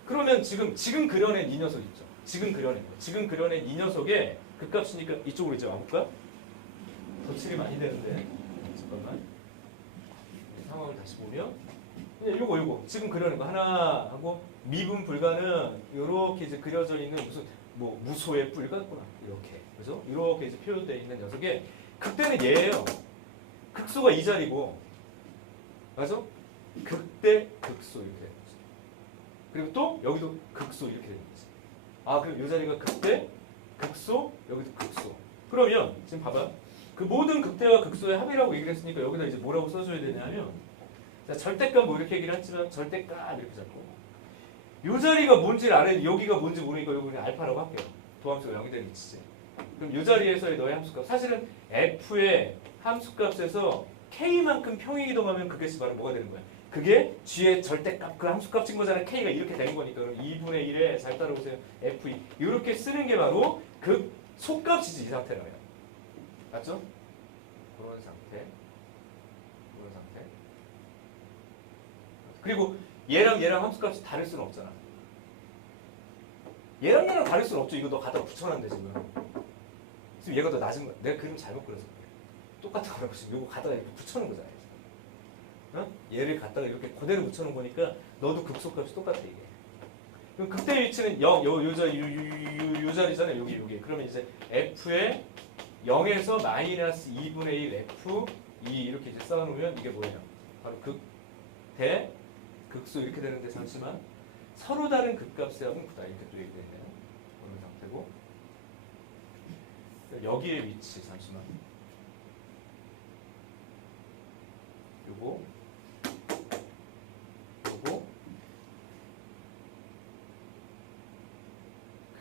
그러면 지금 그려낸 이 녀석 있죠. 지금 그려낸 이 녀석의 극값이니까 이쪽으로 이제 와볼까? 덧칠이 많이 되는데 잠깐만. 상황을 다시 보면 요거 지금 그려낸 거 하나 하고 미분 불가는 이렇게 이제 그려져 있는 무슨 뭐 무소의 뿔 같구나. 이렇게. 그죠? 이렇게 이제 표현되어 있는 녀석의 극대는 얘예요. 극소가 이 자리고, 맞아? 극대 극소 이렇게 되는 거지. 그리고 또 여기도 극소 이렇게 되는 거지. 아, 그럼 이 자리가 극대, 극소, 여기도 극소. 그러면 지금 봐봐. 그 모든 극대와 극소의 합이라고 얘기를 했으니까 여기다 이제 뭐라고 써줘야 되냐면, 자, 절대값 뭐 이렇게 얘기를 했지만 절대값 이렇게 잡고, 이 자리가 뭔지 알아야 여기가 뭔지 모르니까 여기 그냥 알파라고 할게요. 도함수가 0이 되는 위치지. 그럼 이 자리에서의 너의 함수값, 사실은 f의 함수값에서 k만큼 평행이동하면 그것이 바로 뭐가 되는 거야? 그게 g의 절대값, 그 함수값 친 거잖아. k가 이렇게 된 거니까. 그럼 2분의 1에 잘 따라오세요. f2 이렇게 쓰는 게 바로 그 속값이지, 이 상태라면. 맞죠? 그런 상태. 그런 상태. 그리고 얘랑 함수값이 다를 수는 없잖아. 얘랑 다를 수는 없죠. 이거 너 갖다 붙여놨는데 지금 얘가 더 낮은 거야. 내가 그림 잘못 그려서 그래. 똑같은 거라고 지금 이거 갖다가 이렇게 붙여놓은 거잖아. 어? 얘를 갖다가 이렇게 그대로 붙여놓은 거니까 너도 극소값이 똑같아 이게. 그럼 극대 위치는 0, 요 자리잖아요. 여기. 그러면 이제 f의 0에서 마이너스 2분의 1 f 2 이렇게 이제 쌓아놓으면 이게 뭐예요? 바로 극대, 극소 이렇게 되는데 잠시만 서로 다른 극값의 합은 9다 이렇게 또 얘기되네요. 그런 상태고 여기의 위치 잠시만 요거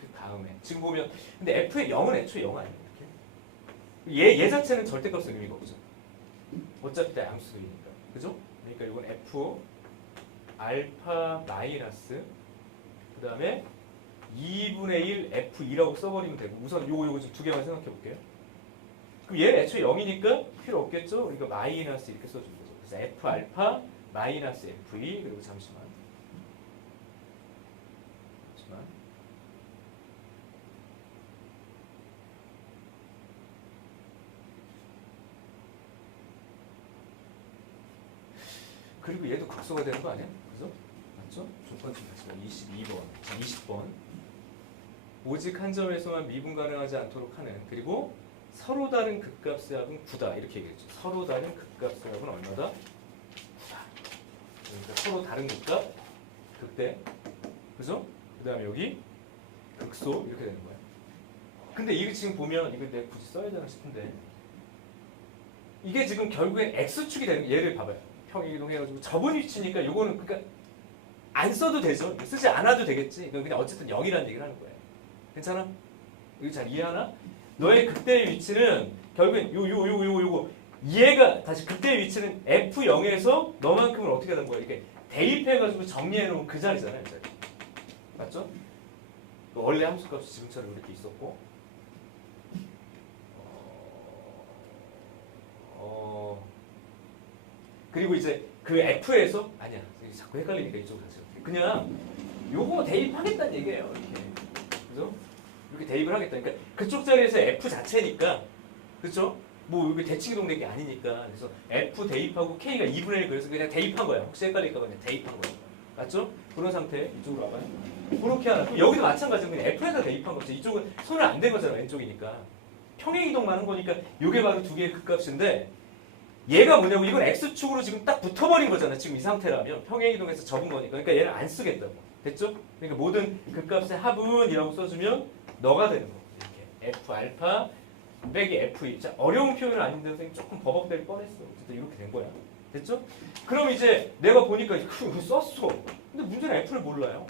그 다음에 지금 보면 근데 f의 0은 애초에 0 아니에요. 이렇게 얘 자체는 절대값의 의미가 없죠. 어차피 다 양수이니까. 그죠? 그러니까 이건 f 알파 마이너스 그 다음에 2분의 1 f2라고 써버리면 되고 우선 요거 좀 두 개만 생각해 볼게요. 그럼 얘는 애초에 0이니까 필요 없겠죠? 그러니까 마이너스 이렇게 써주는 거죠. 그래서 f 알파 마이너스 f2 그리고 잠시만 그리고 얘도 극소가 되는 거 아니야? 그죠? 맞죠? 조건 좀 다시 봐. 22번, 20번. 오직 한 점에서만 미분 가능하지 않도록 하는 그리고 서로 다른 극값의 합은 9다 이렇게 얘기했죠. 서로 다른 극값의 합은 얼마다? 9다. 그러니까 서로 다른 극값, 극대, 그죠? 그 다음에 여기 극소 이렇게 되는 거야. 근데 이거 지금 보면 이거 내가 굳이 써야 되나 싶은데 이게 지금 결국엔 x축이 되는 거야. 얘를 봐봐요. 평행이동해가지고 접은 위치니까 요거는 그러니까 안 써도 되죠. 쓰지 않아도 되겠지. 그냥 어쨌든 0이라는 얘기를 하는 거예요. 괜찮아? 이거 잘 이해하나? 너의 극대의 위치는 결국엔 요거 얘가 다시 극대의 위치는 F0에서 너만큼은 어떻게 하는 거야? 이렇게 대입해가지고 정리해놓은 그 자리잖아요. 이 자리. 맞죠? 원래 함수값이 지금처럼 이렇게 있었고 그리고 이제 그 F에서 아니야 자꾸 헷갈리니까 이쪽으로 다시 그냥 요거 대입하겠다는 얘기예요. 이렇게 그죠? 이렇게 대입을 하겠다. 그러니까 그쪽 자리에서 F 자체니까 그렇죠? 뭐 이게 대칭이동 된 게 아니니까 그래서 F 대입하고 K가 2분의 1 그래서 그냥 대입한 거야. 혹시 헷갈릴까 봐 그냥 대입한 거야. 맞죠? 그런 상태 이쪽으로 와봐요. 그렇게 하나. 그럼 여기도 마찬가지로 그냥 F에다 대입한 거죠. 이쪽은 손을 안 댄 거잖아. 왼쪽이니까 평행 이동만 한 거니까 요게 바로 두 개의 극값인데. 얘가 뭐냐고 이건 x축으로 지금 딱 붙어버린 거잖아. 지금 이 상태라면 평행이동해서 접은 거니까. 그러니까 얘를 안 쓰겠다고. 됐죠? 그러니까 모든 극값의 합은이라고 써주면 너가 되는 거. 이렇게 f 알파 빼기 f2. 자, 어려운 표현은 아닌데 선생님 조금 버벅될 뻔했어. 어쨌든 이렇게 된 거야. 됐죠? 그럼 이제 내가 보니까 이거 썼어. 근데 문제는 f를 몰라요.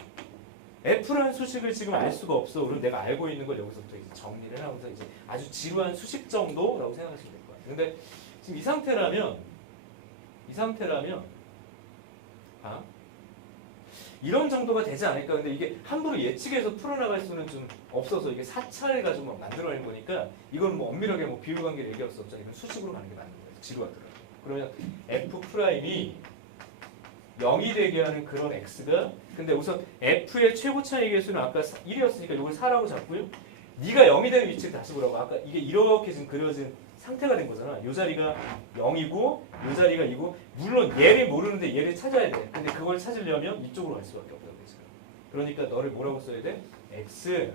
f라는 수식을 지금 알 수가 없어. 그럼 내가 알고 있는 걸 여기서부터 이제 정리를 하면서 이제 아주 지루한 수식 정도라고 생각하시면 될 거야. 근데 지금 이 상태라면 이런 정도가 되지 않을까. 근데 이게 함부로 예측해서 풀어나갈 수는 좀 없어서 이게 사찰을 가지고 막 만들어내는 거니까 이건 뭐 엄밀하게 뭐 비율관계를 얘기할 수 없잖아요. 이건 수식으로 가는 게 맞는 거예요. 지루하더라고요. 그러면 f 프라임이 0이 되게 하는 그런 x가 근데 우선 f의 최고 차이 계수는 아까 1이었으니까 이걸 4라고 잡고요. 네가 0이 되는 위치를 다시 보라고. 아까 이게 이렇게 지금 그려진 상태가 된 거잖아. 이 자리가 0이고 이 자리가 2고 물론 얘를 모르는데 얘를 찾아야 돼. 근데 그걸 찾으려면 이쪽으로 갈 수밖에 없다고 그랬어요. 그러니까 너를 뭐라고 써야 돼? x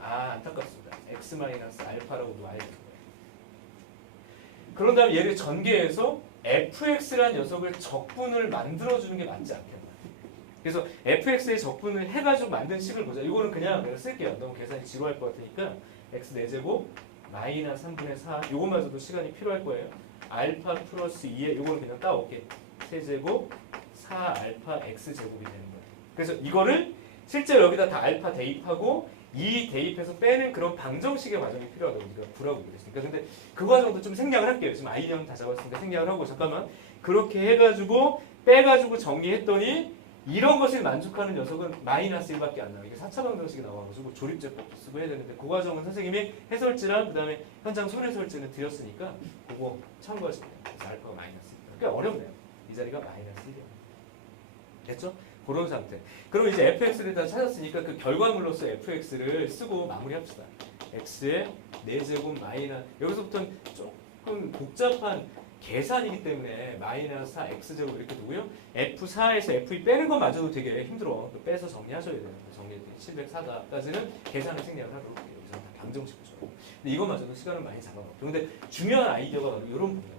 안타깝습니다. x 마이너스 알파라고 놔야 되는 거예요. 그런 다음에 얘를 전개해서 fx라는 녀석을 적분을 만들어주는 게 맞지 않겠나. 그래서 fx의 적분을 해가지고 만든 식을 보자. 이거는 그냥 내가 쓸게요. 너무 계산이 지루할 것 같으니까 x 4제곱 마이너스 3분의 4 요것마저도 시간이 필요할 거예요. 알파 플러스 2에 요거는 그냥 따올게. 세제곱 4알파 x제곱이 되는 거예요. 그래서 이거를 실제로 여기다 다 알파 대입하고 2 대입해서 빼는 그런 방정식의 과정이 필요하다고 우리가 구라고 그랬으니까. 근데 그 과정도 좀 생략을 할게요. 지금 아이디어는 다 잡았으니까 생략을 하고 잠깐만 그렇게 해가지고 빼가지고 정리했더니 이런 것을 만족하는 녀석은 마이너스 1밖에 안 나와요. 이게 4차 방정식이 나와가지고 조립제법도 쓰고 해야 되는데 그 과정은 선생님이 해설지랑 그 다음에 현장 손해설지는 드렸으니까 그거 참고하시면 돼요. 그래서 알파가 마이너스 1. 꽤 어렵네요. 이 자리가 마이너스 1이에요. 됐죠? 그런 상태. 그럼 이제 fx를 다 찾았으니까 그 결과물로서 fx를 쓰고 마무리합시다. x의 4제곱 마이너스 여기서부터는 조금 복잡한 계산이기 때문에 마이너스 4 x제곱 이렇게 두고요. f4에서 f2 빼는 것마저도 되게 힘들어. 빼서 정리하셔야 돼요. 정리 704까지는 계산을 생략을 하도록 해요. 여기서 다 방정식이죠. 근데 이것마저도 시간을 많이 잡아먹고. 근데 중요한 아이디어가 바로 이런 부분이에요.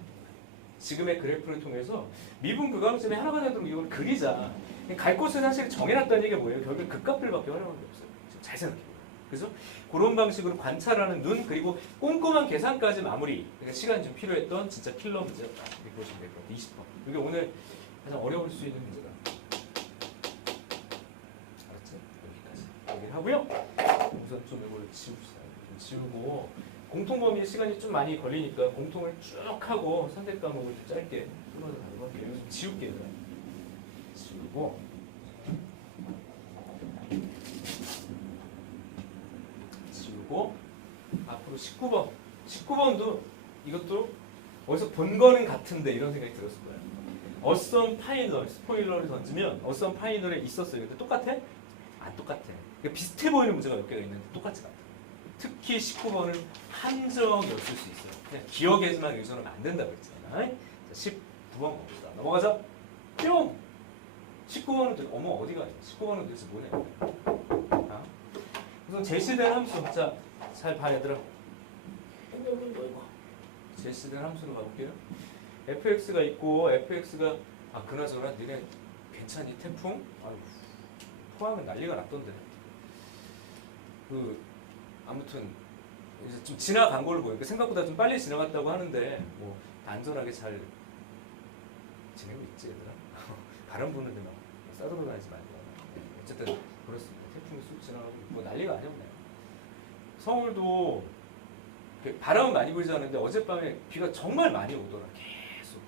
지금의 그래프를 통해서 미분 부가점이 하나가 되도록 이걸 그리자. 갈 곳을 사실 정해놨다는 얘기가 뭐예요? 결국 극값들밖에 활용한 게 없어요. 잘 생각해요. 그래서 그런 방식으로 관찰하는 눈 그리고 꼼꼼한 계산까지 마무리. 그러니까 시간이 좀 필요했던 진짜 킬러 문제였다. 이렇게 보시면 될 것 같아요. 20번. 이게 오늘 가장 어려울 수 있는 문제다. 알았지? 여기까지 얘기를 하고요. 우선 좀 이걸 지웁시다. 좀 지우고 공통범위에 시간이 좀 많이 걸리니까 공통을 쭉 하고 선택 과목을 좀 짧게 끊어서 가는 거 좀 지울게요. 지우고 앞으로 19번 19번도 이것도 어디서 본 거는 같은데 이런 생각이 들었을 거예요. 어썸 파이널 스포일러를 던지면 어썸 파이널에 있었어요. 근데 똑같아? 안 똑같아. 그러니까 비슷해 보이는 문제가 몇 개가 있는데 똑같지 않다. 특히 19번은 함정이었을 수 있어요. 그냥 기억에만 의존하면 안 된다고 했잖아요. 19번 봅시다. 넘어가자. 뿅! 19번은 또 어머 어디가 있냐? 19번은 도대체 뭐냐? 아? 우선 제시된 함수. 자, 잘 봐 얘들아. 제시된 함수로 가볼게요. fx가 있고 fx가 그나저나 니네 괜찮니? 태풍? 아유, 포항은 난리가 났던데. 아무튼 이제 좀 지나간 걸로 보니까 생각보다 좀 빨리 지나갔다고 하는데 뭐 안전하게 잘 지내고 있지 얘들아. 다른 분들은 막 싸돌아다니지 말고. 어쨌든 그렇습니다. 태풍이 쑥 지나가고 뭐 난리가 아니었네요. 서울도 바람은 많이 불지 않는데 어젯밤에 비가 정말 많이 오더라. 계속.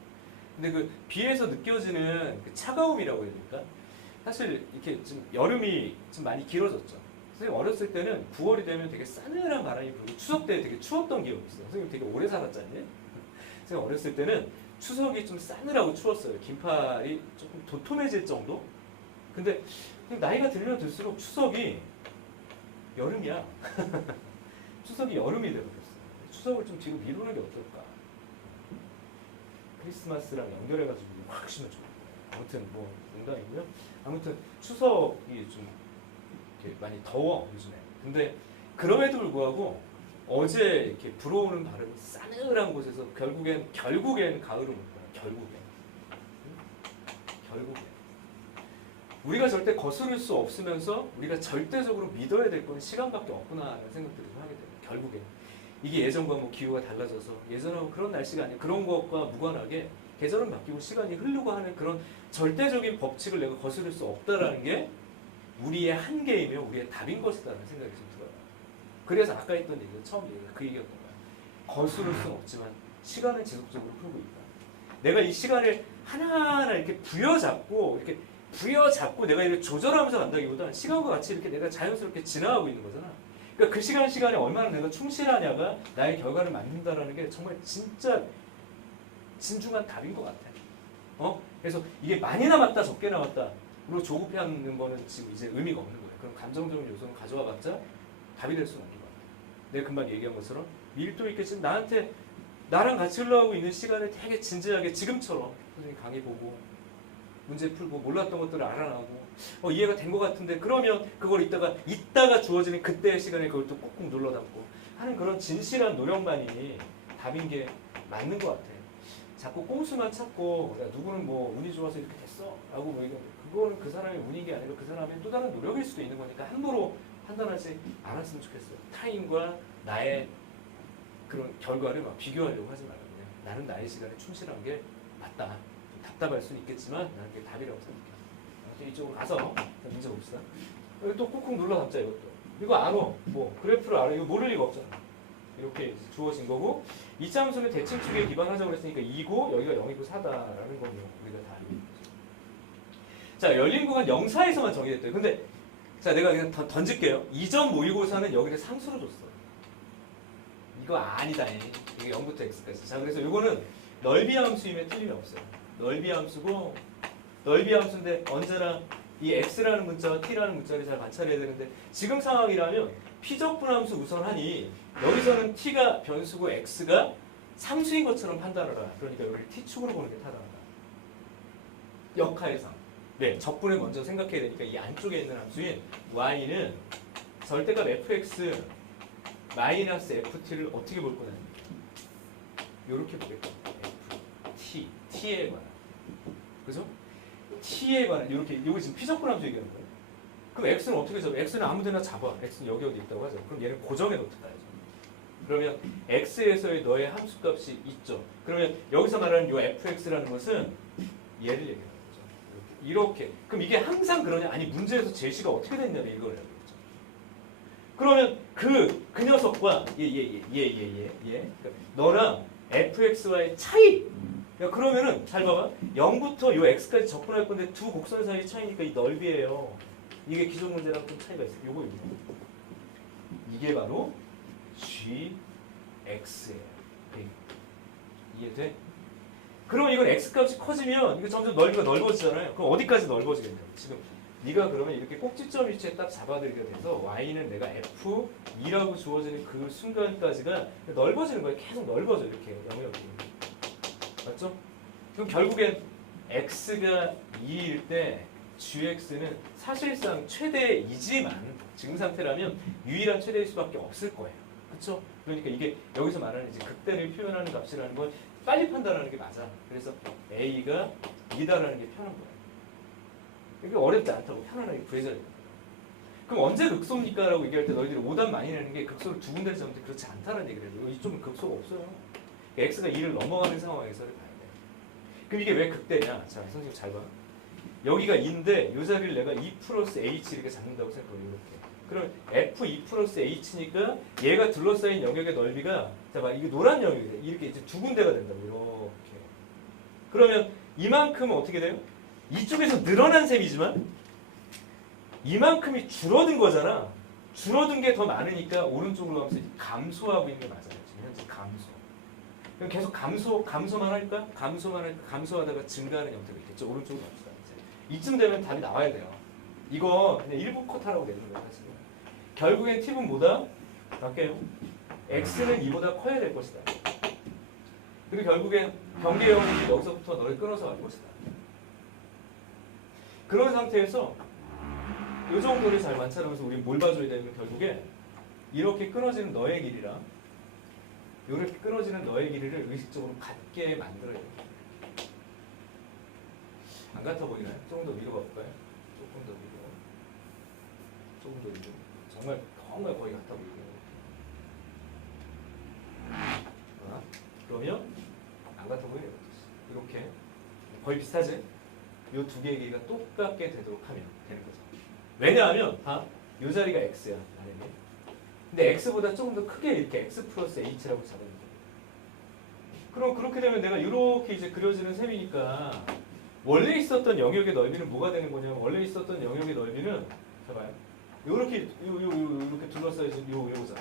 근데 그 비에서 느껴지는 그 차가움이라고 해야 될까? 사실 이렇게 좀 여름이 좀 많이 길어졌죠. 선생님 어렸을 때는 9월이 되면 되게 싸늘한 바람이 불고 추석 때 되게 추웠던 기억이 있어요. 선생님 되게 오래 살았잖아요. 선생님 어렸을 때는 추석이 좀 싸늘하고 추웠어요. 긴팔이 조금 도톰해질 정도? 근데 나이가 들면 들수록 추석이 여름이야. 추석이 여름이 되어버렸어요. 추석을 좀 뒤로 미루는 게 어떨까? 크리스마스랑 연결해가지고 확 쉬면 좋을 거예요. 아무튼 뭐 농담이고요. 아무튼 추석이 좀 이렇게 많이 더워 요즘에. 근데 그럼에도 불구하고 어제 이렇게 불어오는 바람이 싸늘한 곳에서 결국엔 가을을 올 거야. 결국엔. 우리가 절대 거스를 수 없으면서 우리가 절대적으로 믿어야 될 건 시간밖에 없구나라는 생각들을 하게 돼요. 결국엔. 이게 예전과 뭐 기후가 달라져서 예전하고 그런 날씨가 아니에요. 그런 것과 무관하게 계절은 바뀌고 시간이 흐르고 하는 그런 절대적인 법칙을 내가 거스를 수 없다라는 게 우리의 한계이며 우리의 답인 것이다라는 생각이 좀 들어요. 그래서 아까 했던 얘기가 처음 얘기가 그 얘기였던 거야. 거스를 수는 없지만 시간은 지속적으로 흐르고 있다. 내가 이 시간을 하나하나 이렇게 부여잡고 내가 이렇게 조절하면서 간다기보다 시간과 같이 이렇게 내가 자연스럽게 지나가고 있는 거잖아. 그러니까 그 시간에 얼마나 내가 충실하냐가 나의 결과를 만든다라는 게 정말 진짜 진중한 답인 것 같아. 그래서 이게 많이 남았다 적게 남았다 그리고 조급해하는 거는 지금 이제 의미가 없는 거예요. 그럼 감정적인 요소는 가져와봤자 답이 될 수는 없는 것 같아요. 내가 금방 얘기한 것처럼 밀도 있게 지금 나랑 같이 흘러가고 있는 시간을 되게 진지하게 지금처럼 선생님 강의 보고 문제 풀고 몰랐던 것들을 알아나고 이해가 된 것 같은데 그러면 그걸 이따가 주어지는 그때의 시간에 그걸 또 꾹꾹 눌러 담고 하는 그런 진실한 노력만이 답인 게 맞는 것 같아. 자꾸 꼼수만 찾고 누구는 뭐 운이 좋아서 이렇게 됐어 라고 뭐 이거 그거는 그 사람의 운인 게 아니라 그 사람의 또 다른 노력일 수도 있는 거니까 함부로 판단하지 않았으면 좋겠어요. 타인과 나의 그런 결과를 막 비교하려고 하지 말고 그냥 나는 나의 시간에 충실한 게 맞다. 좀 답답할 수는 있겠지만 나는 그게 답이라고 생각해요. 아무튼 이쪽으로 가서 문제 봅시다. 여기 또 꾹꾹 눌러 담자 이것도. 이거 알아. 뭐 그래프를 알아. 이거 모를 리가 없잖아. 이렇게 주어진 거고 이차 함수는 대칭축에 기반하자고 했으니까 2고 여기가 0이고 4다라는 거면 우리가 다 알고 있는 거죠. 자, 열린 구간 0, 4에서만 정의됐대요. 근데 자, 내가 그냥 던질게요. 2점 모의고사는 여기를 상수로 줬어. 이거 아니다. 이게 0부터 x까지. 자, 그래서 이거는 넓이 함수임에 틀림이 없어요. 넓이 함수고 넓이 함수인데 언제나 이 x라는 문자와 t라는 문자를 잘 관찰해야 되는데 지금 상황이라면 피적분함수 우선하니 여기서는 t가 변수고 x가 상수인 것처럼 판단을 하라. 그러니까 여기를 t축으로 보는 게 타당하다. 역할상. 네, 적분을 먼저 생각해야 되니까 이 안쪽에 있는 함수인 y는 절대값 fx 마이너스 ft를 어떻게 볼 거냐. 이렇게 보겠다. f, t에 관한. 그죠? t에 관한 이렇게 이거 지금 피적분함수 얘기하는 거예요. 그럼 x는 어떻게 잡아? x는 아무데나 잡아. x는 여기 어디 있다고 하죠. 그럼 얘를 고정해 놓든다. 그러면 x에서의 너의 함수값이 있죠. 그러면 여기서 말하는 이 fx라는 것은 얘를 얘기하는 거죠. 이렇게. 그럼 이게 항상 그러냐? 아니 문제에서 제시가 어떻게 됐냐면 이거를 얘기하죠. 그러면 그 녀석과 너랑 fx와의 차이. 야, 그러면은 잘 봐봐. 0부터 요 x까지 접근할 건데 두 곡선 사이 차이니까 이 넓이에요. 이게 기존 문제랑 좀 차이가 있어요. 요거. 이게 바로 gx예요. 이해돼? 그러면 이건 x값이 커지면 이거 점점 넓이가 넓어지잖아요. 그럼 어디까지 넓어지겠냐고. 지금 네가 그러면 이렇게 꼭지점 위치에 딱 잡아들게 돼서 y는 내가 f2라고 주어지는 그 순간까지가 넓어지는 거예요. 계속 넓어져 이렇게 영역이. 맞죠? 그럼 결국엔 x가 2일 때 gx는 사실상 최대이지만 지금 상태라면 유일한 최대일 수밖에 없을 거예요. 그렇죠? 그러니까 이게 여기서 말하는 이제 극대를 표현하는 값이라는 건 빨리 판단하는 게 맞아. 그래서 a가 2다라는 게 편한 거예요. 이게 어렵지 않다고 편안하게 구해져야 돼요. 그럼 언제 극소입니까? 라고 얘기할 때 너희들이 오답 많이 내는 게 극소를 두 군데를 잡는데 그렇지 않다는 얘기를 해요. 이쪽은 극소가 없어요. x가 2를 넘어가는 상황에서를 봐야 돼. 그럼 이게 왜 극대냐? 자, 선생님 잘 봐. 여기가 2인데 이 자리를 내가 2 플러스 h 이렇게 잡는다고 생각해요. 이렇게. 그럼 f2 플러스 h니까 얘가 둘러싸인 영역의 넓이가 자 봐, 이게 노란 영역이 돼. 이렇게 이제 두 군데가 된다고. 이렇게. 그러면 이만큼은 어떻게 돼요? 이쪽에서 늘어난 셈이지만 이만큼이 줄어든 거잖아. 줄어든 게 더 많으니까 오른쪽으로 가면서 감소하고 있는 게 맞아요. 지금 현재 감소. 그럼 계속 감소만 할까? 감소하다가 증가하는 형태가 있겠죠. 오른쪽으로 갑시다. 이쯤 되면 답이 나와야 돼요. 이거 그냥 일부 컷하라고 되는 거예요. 사실은. 결국엔 팁은 뭐다? 갈게요. x는 2보다 커야 될 것이다. 그리고 결국엔 경계형이 여기서부터 너를 끊어서 갈 것이다. 그런 상태에서 이 정도를 잘 관찰하면서 우리 뭘 봐줘야 되면 결국에 이렇게 끊어지는 너의 길이랑 이렇게 끊어지는 너의 길이를 의식적으로 같게 만들어야 돼요. 안 같아 보이나요? 조금 더 위로 가볼까요? 조금 더 위로. 조금 더 위로. 정말 거의 같아 보이고. 그러면 안 같아 보이네요. 이렇게 거의 비슷하지? 이 두 개의 길이가 똑같게 되도록 하면 되는 거죠. 왜냐하면 이 자리가 x야. 만약에. 근데 x보다 조금 더 크게 이렇게 x 플러스 h라고 잡아야 돼. 그럼 그렇게 되면 내가 이렇게 이제 그려지는 셈이니까 원래 있었던 영역의 넓이는 뭐가 되는 거냐면 원래 있었던 영역의 넓이는 봐봐요. 요렇게 이렇게 둘러싸여진 요거잖아.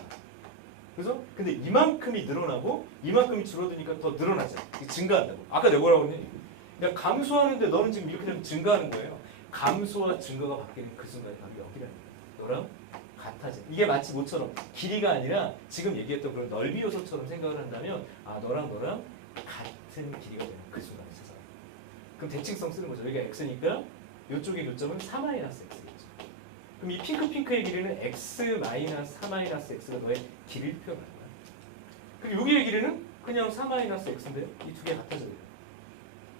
그래서 근데 이만큼이 늘어나고 이만큼이 줄어드니까 더 늘어나죠. 증가한다고. 아까 내가 뭐라고 했니? 내가 감소하는데 너는 지금 이렇게 되면 증가하는 거예요. 감소와 증가가 바뀌는 그 순간이 바로 여기라는 거예요. 너랑 같아져. 이게 마치 뭐처럼 길이가 아니라 지금 얘기했던 그런 넓이 요소처럼 생각을 한다면 너랑 같은 길이가 되는 그 순간에 찾아요. 그럼 대칭성 쓰는 거죠. 여기가 x니까 이쪽의 교점은 4-x겠죠. 그럼 이 핑크의 길이는 x-4-x가 너의 길이를 표현하는 거야. 그리고 여기의 길이는 그냥 4-x인데요. 이 두 개 같아져요.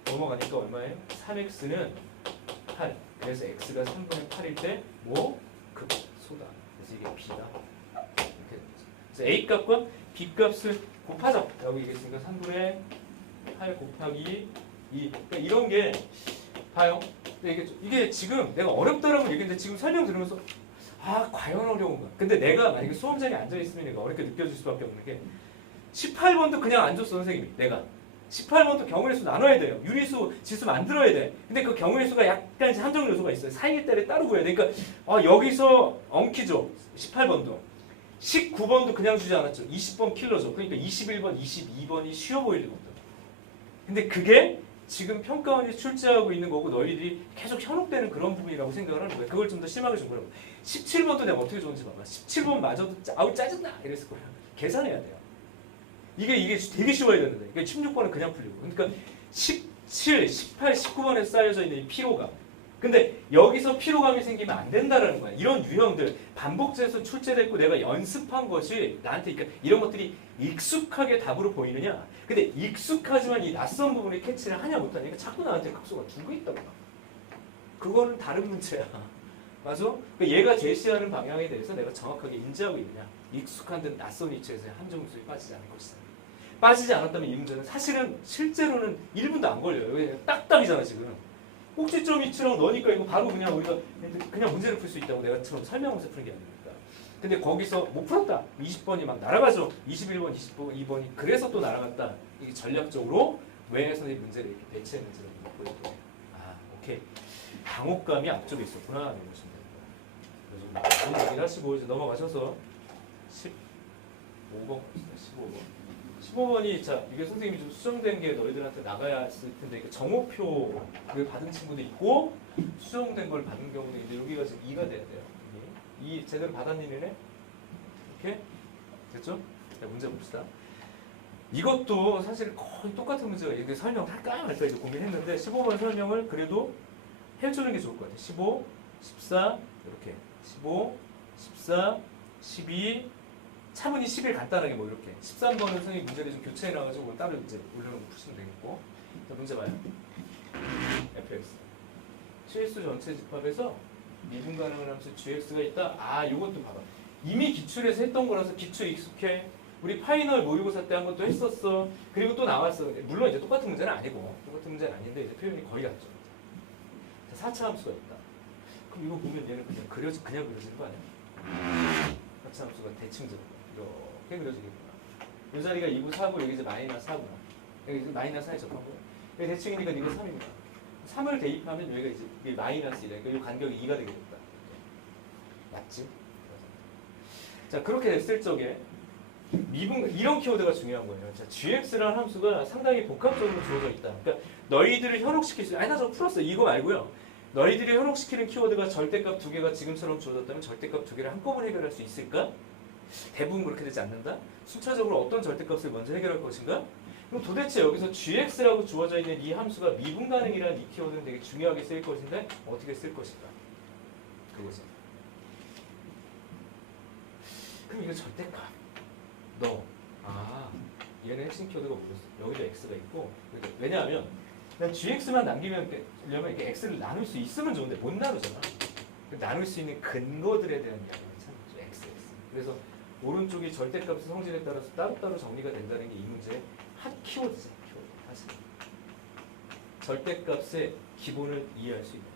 넘어가니까 얼마예요? 3x는 8. 그래서 x가 3분의 8일 때 뭐? 극소다. 그래서 이게 b다. 이렇게 되는 거죠. 그래서 a 값과 b 값을 곱하자. 여기 이게 있으니까 3분의 8 곱하기 2. 그러니까 이런 게 봐요. 근데 이게 지금 내가 어렵다라고 얘기했는데 지금 설명 들으면서 아 과연 어려운가. 근데 내가 만약에 수험장에 앉아 있으면 내가 어렵게 느껴질 수밖에 없는 게 18번도 그냥 안 줬어 선생님이. 내가 18번도 경우의 수 나눠야 돼요. 유리수 지수 만들어야 돼. 근데 그 경우의 수가 약간 한정 요소가 있어요. 사이에 따라 따로 구해야 돼. 그러니까 여기서 엉키죠. 18번도. 19번도 그냥 주지 않았죠. 20번 킬러죠. 그러니까 21번, 22번이 쉬워 보일 리가 없다. 근데 그게 지금 평가원이 출제하고 있는 거고 너희들이 계속 현혹되는 그런 부분이라고 생각을 하는 거야. 그걸 좀 더 심하게 좀 보라고. 17번도 내가 어떻게 줬는지 봐봐. 17번 마저도 아우 짜증나 이랬을 거야. 계산해야 돼요. 이게 되게 쉬워야 되는데. 그러니까 16번은 그냥 풀리고. 그러니까 17, 18, 19번에 쌓여져 있는 이 피로감. 근데 여기서 피로감이 생기면 안 된다라는 거야. 이런 유형들 반복돼서 출제됐고 내가 연습한 것이 나한테 그러니까 이런 것들이 익숙하게 답으로 보이느냐. 근데 익숙하지만 이 낯선 부분에 캐치를 하냐 못하냐. 자꾸 나한테 각소가 두고 있다고. 그거는 다른 문제야. 맞아? 그러니까 얘가 제시하는 방향에 대해서 내가 정확하게 인지하고 있느냐. 익숙한 듯 낯선 위치에서의 함정수에 빠지지 않을 것이다. 빠지지 않았다면 이 문제는 사실은 실제로는 1분도 안 걸려요. 왜? 딱딱이잖아 지금. 꼭지점 위치랑 넣으니까 이거 바로 그냥 우리가 그냥 문제를 풀 수 있다고 내가 처럼 설명하면서 푸는 게 아닙니까? 근데 거기서 못 풀었다. 20번이 막 날아가죠. 21번, 22번이 그래서 또 날아갔다. 이게 전략적으로 외에서 이 문제를 이렇게 배치했는지 보여줘요. 아, 오케이. 당혹감이 앞쪽에 있었구나. 이런 것입니다. 그래서 좀 얘기를 하시고 이제 넘어가셔서 15번 봅시다. 15번. 15번이 자 이게 선생님이 좀 수정된 게 너희들한테 나가야 했을 텐데 이게 정오표를 받은 친구도 있고 수정된 걸 받은 경우도 있는데 여기가 지금 2가 돼야 돼요. 이 제대로 받았니네? 이렇게 됐죠? 자 문제 봅시다. 이것도 사실 거의 똑같은 문제가 이게 설명할까 말까 이제 고민했는데 15번 설명을 그래도 해주는 게 좋을 것 같아요. 15, 14 이렇게 15, 14, 12 차분히 10일 간단하게 뭐 이렇게 13번은 선생님 문제를 좀 교체해 놔가지고 따로 이제 올려놓고 푸시면 되겠고 자 문제 봐요. fx 실수 전체 집합에서 미분 가능한 함수 gx가 있다. 아 이것도 봐봐. 이미 기출에서 했던 거라서 기출 익숙해. 우리 파이널 모의고사 때 한 번 또 했었어. 그리고 또 나왔어. 물론 이제 똑같은 문제는 아니고 똑같은 문제는 아닌데 이제 표현이 거의 같죠. 자, 4차 함수가 있다. 그럼 이거 보면 얘는 그냥 그려지는 거 아니야? 4차 함수가 대칭적으로 이렇게 그려지겠구나. 이 자리가 2구 4고 여기 이제 마이너스 4구나. 여기 이제 마이너스 4에 접하고요. 여기 대칭이니까 이거 3입니다. 3을 대입하면 여기가 이제 마이너스 1이니까 이 간격이 2가 되겠다. 맞지? 자 그렇게 됐을 적에 미분 이런 키워드가 중요한 거예요. 자 gx라는 함수가 상당히 복합적으로 주어져 있다. 그러니까 너희들을 현혹시킬 수. 아니 나 저 풀었어. 이거 말고요. 너희들이 현혹시키는 키워드가 절대값 두 개가 지금처럼 주어졌다면 절대값 두 개를 한꺼번에 해결할 수 있을까? 대부분 그렇게 되지 않는다. 순차적으로 어떤 절대값을 먼저 해결할 것인가? 그럼 도대체 여기서 gx라고 주어져 있는 이 함수가 미분 가능이라는 이 키워드는 되게 중요하게 쓰일 것인데 어떻게 쓸 것인가? 그거죠. 그럼 이거 절대값. 얘는 핵심 키워드가 뭐였어? 여기도 x가 있고 왜냐하면 난 gx만 남기면 이렇게 x를 나눌 수 있으면 좋은데 못 나누잖아. 나눌 수 있는 근거들에 대한 이야기는 참 x. 그래서 오른쪽이 절대값의 성질에 따라서 따로따로 정리가 된다는 게 이 문제의 핫 키워드죠. 사실 절대값의 기본을 이해할 수 있다.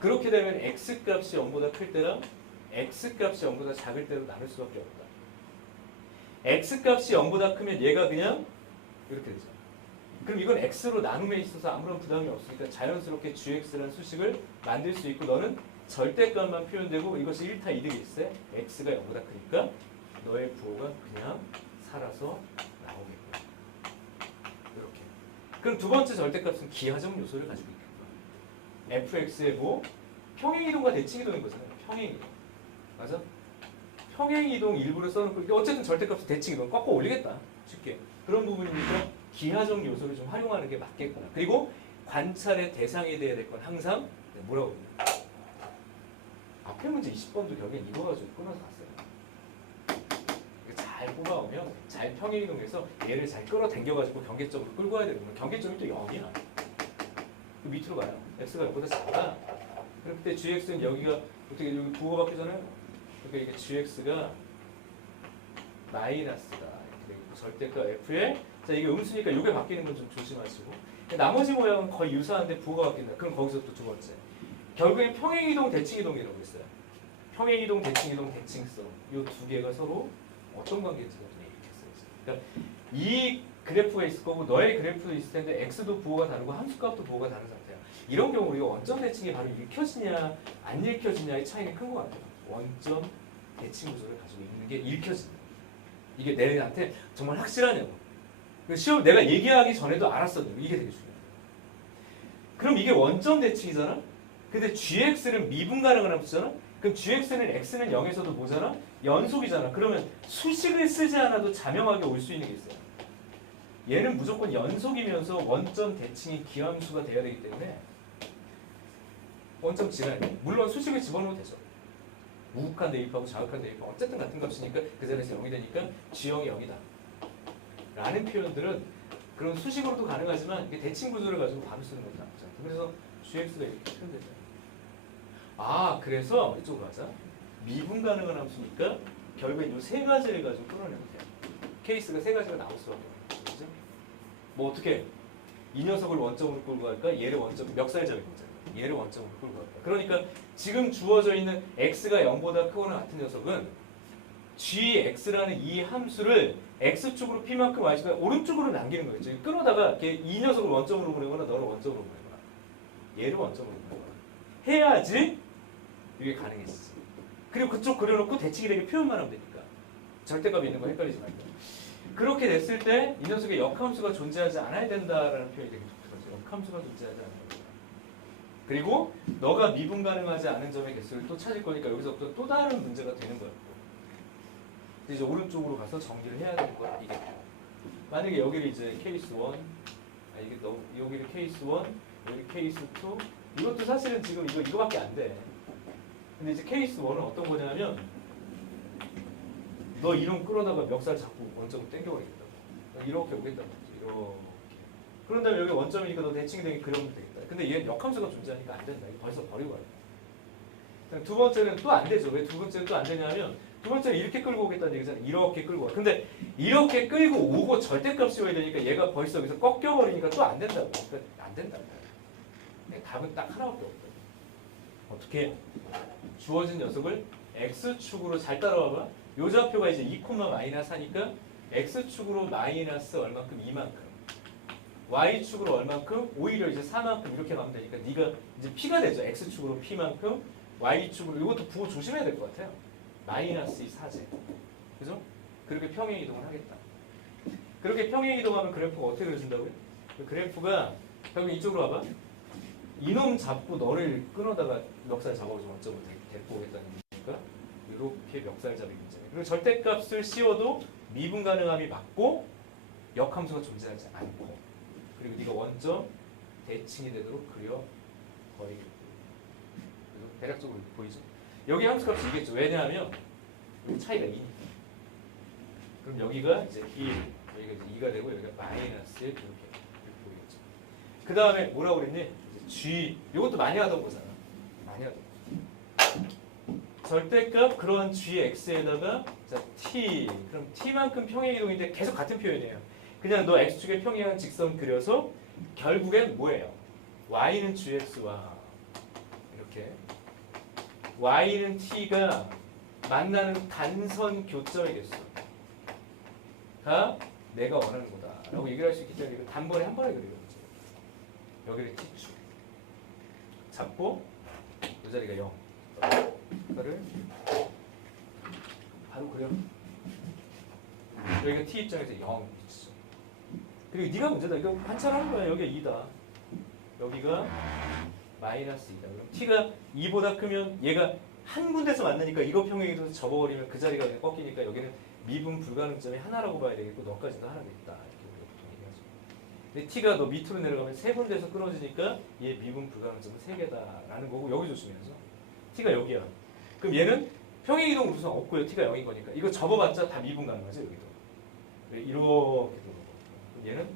그렇게 되면 x값이 0보다 클 때랑 x값이 0보다 작을 때로 나눌 수밖에 없다. x값이 0보다 크면 얘가 그냥 이렇게 되죠. 그럼 이건 x로 나눔에 있어서 아무런 부담이 없으니까 자연스럽게 gx라는 수식을 만들 수 있고 너는 절대값만 표현되고 이것이 1타 이득이 있어요. x가 0보다 크니까 너의 부호가 그냥 살아서 나오겠다. 이렇게. 그럼 두 번째 절대값은 기하적 요소를 가지고 있겠다. fx의 뭐? 평행이동과 대칭이동인 거잖아요. 평행이동. 맞아? 평행이동 일부러 써놓고 어쨌든 절대값은 대칭이동 꺾어 올리겠다. 쉽게. 그런 부분이니까 기하적 요소를 좀 활용하는 게 맞겠구나. 그리고 관찰의 대상이 돼야 될 건 항상 뭐라고 합니까? 앞에 문제 20번도 결국엔 이거 가지고 끊어서 갔어요. 잘 뽑아오면 잘 평행이동해서 얘를 잘 끌어당겨가지고 경계점으로 끌고 와야 되는 거예요. 경계점이 또 여기야. 그 밑으로 가요. x가 0보다 작다. 그럴 때 gx는 여기가 어떻게 여기 부호가 바뀌잖아요. 그러니까 이게 gx가 마이너스다. 절대값 f에 자 이게 음수니까 이게 바뀌는 건 좀 조심하시고 나머지 모양은 거의 유사한데 부호가 바뀐다. 그럼 거기서 또 두 번째 결국엔 평행이동 대칭이동이라고 했어요. 평행이동 대칭이동 대칭성 이 두 개가 서로 어떤 관계인지가 좀 얘기했어요. 그러니까 이 그래프가 있을 거고 너의 그래프도 있을 텐데 x도 부호가 다르고 함수값도 부호가 다른 상태야. 이런 경우 우리가 원점 대칭이 바로 읽혀지냐 안 읽혀지냐의 차이는 큰 것 같아요. 원점 대칭 구조를 가지고 있는 게 읽혀진다. 이게 내한테 정말 확실하냐고. 시험 내가 얘기하기 전에도 알았어요. 이게 되게 중요해요. 그럼 이게 원점 대칭이잖아. 근데 gx는 미분 가능한 함수잖아. 그럼 gx는 x는 0에서도 뭐잖아? 연속이잖아. 그러면 수식을 쓰지 않아도 자명하게 올 수 있는 게 있어요. 얘는 무조건 연속이면서 원점 대칭이 기함수가 돼야 되기 때문에 원점 지나야 돼. 물론 수식을 집어넣어도 되죠. 우극한 대입하고 자극한 대입하고 어쨌든 같은 값이니까 그 자리에서 0이 되니까 g형이 0이다. 라는 표현들은 그런 수식으로도 가능하지만 이게 대칭 구조를 가지고 바로 쓰는 것도 나쁘지 않다. 그래서 gx가 이렇게 표현되죠. 아 그래서 이쪽으로 가자. 미분 가능한 함수니까 결국엔 이 세 가지를 가지고 끌어내면 돼요. 케이스가 세 가지가 나올 수밖에 없는 거죠. 뭐 어떻게 이 녀석을 원점으로 끌고 갈까? 얘를 원점 멱살잡이 거잖아요. 얘를 원점으로 끌고 갈까? 그러니까 지금 주어져 있는 x가 0보다 크거나 같은 녀석은 gx라는 이 함수를 x축으로 p만큼 y축을 오른쪽으로 남기는 거겠죠. 끌어다가 이 녀석을 원점으로 보내거나 너를 원점으로 보내거나 얘를 원점으로 보내거나 해야지 이게 가능해지지. 그리고 그쪽 그려놓고 대칭이되게 표현만 하면 되니까 절대값이 있는 거 헷갈리지 말고. 그렇게 됐을 때 이 녀석의 역함수가 존재하지 않아야 된다라는 표현이 되게 좋거든요. 역함수가 존재하지 않아야 된다. 그리고 너가 미분 가능하지 않은 점의 개수를 또 찾을 거니까 여기서부터 또 다른 문제가 되는 거예요. 이제 오른쪽으로 가서 정리를 해야 되는 거야. 이게 만약에 여기를 이제 케이스 1, 이게 여기를 케이스 1, 여기 케이스 2, 이것도 사실은 지금 이거밖에 안 돼. 근데 이제 케이스 1은 어떤 거냐면 너 이름 끌어다가 멱살 잡고 원점을 당겨버리겠다. 이렇게 오겠다. 이렇게. 그런 다음에 여기 원점이니까 너 대칭이 되게 그려면 되겠다. 근데 얘는 역함수가 존재하니까 안 된다. 이거 벌써 버리고 가야 돼. 두 번째는 또 안 되죠. 왜 두 번째는 또 안 되냐면 두 번째는 이렇게 끌고 오겠다는 얘기잖아. 이렇게 끌고 와. 근데 이렇게 끌고 오고 절대값이 와야 되니까 얘가 벌써 여기서 꺾여버리니까 또 안 된다고. 그러니까 안 된다. 답은 딱 하나밖에 없다. 어떻게 해? 주어진 녀석을 x축으로 잘 따라와봐. 요 좌표가 이제 2, 마이너스 하니까 x축으로 마이너스 얼만큼 2만큼 y축으로 얼만큼 오히려 이제 4만큼 이렇게 가면 되니까 네가 이제 p가 되죠. x축으로 p만큼 y축으로 이것도 부호 조심해야 될 것 같아요. 마이너스 4제. 그죠? 그렇게 평행 이동을 하겠다. 그렇게 평행 이동하면 그래프가 어떻게 그려진다고요? 그 그래프가 결국 이쪽으로 와봐. 이놈 잡고 너를 끊어다가 멱살 잡아오지 원점으로 데리고 오겠다는 거니까 이렇게 멱살 잡이 문제예요. 그리고 절대값을 씌워도 미분 가능함이 맞고 역함수가 존재하지 않고 그리고 네가 원점 대칭이 되도록 그려 버리겠고. 그래서 대략적으로 보이죠? 여기 함수값이 이겠죠. 왜냐하면 여기 차이가 2니까. 그럼 여기가 이제 1, 여기가 이제 2가 되고 여기가 마이너스 1 이렇게 보이겠죠. 그 다음에 뭐라고 그랬니? G 이것도 많이 하던 거잖아. 많이 하던 거. 절대값 그런 gx에다가 자 t 그럼 t만큼 평행 이동인데 계속 같은 표현이에요. 그냥 너 x축에 평행한 직선 그려서 결국엔 뭐예요? y는 gx와 이렇게 y는 t가 만나는 단선 교점의 개수가 내가 원하는 거다라고 얘기를 할 수 있기 때문에 단번에 한 번에 그리는 거죠. 여기를 t축 잡고 이 자리가 0 이거를 바로 그려. 여기가 t 입장에서 0 그리고 네가 문제다. 이거 관찰하는 거야. 여기가 2다. 여기가 마이너스 2다. 그럼 t가 2보다 크면 얘가 한 군데서 만나니까 이거 평행이동에서 접어버리면 그 자리가 그냥 꺾이니까 여기는 미분 불가능점이 하나라고 봐야 되겠고 너까지도 하나가 있다. 이렇게 우리가 보통 얘기하죠. 근데 t가 너 밑으로 내려가면 세 군데서 끊어지니까 얘 미분 불가능점은 3개다라는 거고 여기 조심해야죠. t가 여기야. 그럼 얘는 평행이동 우선 없고요. t가 0인 거니까. 이거 접어봤자 다 미분 가능하죠. 여기도. 이렇게 들어오고. 얘는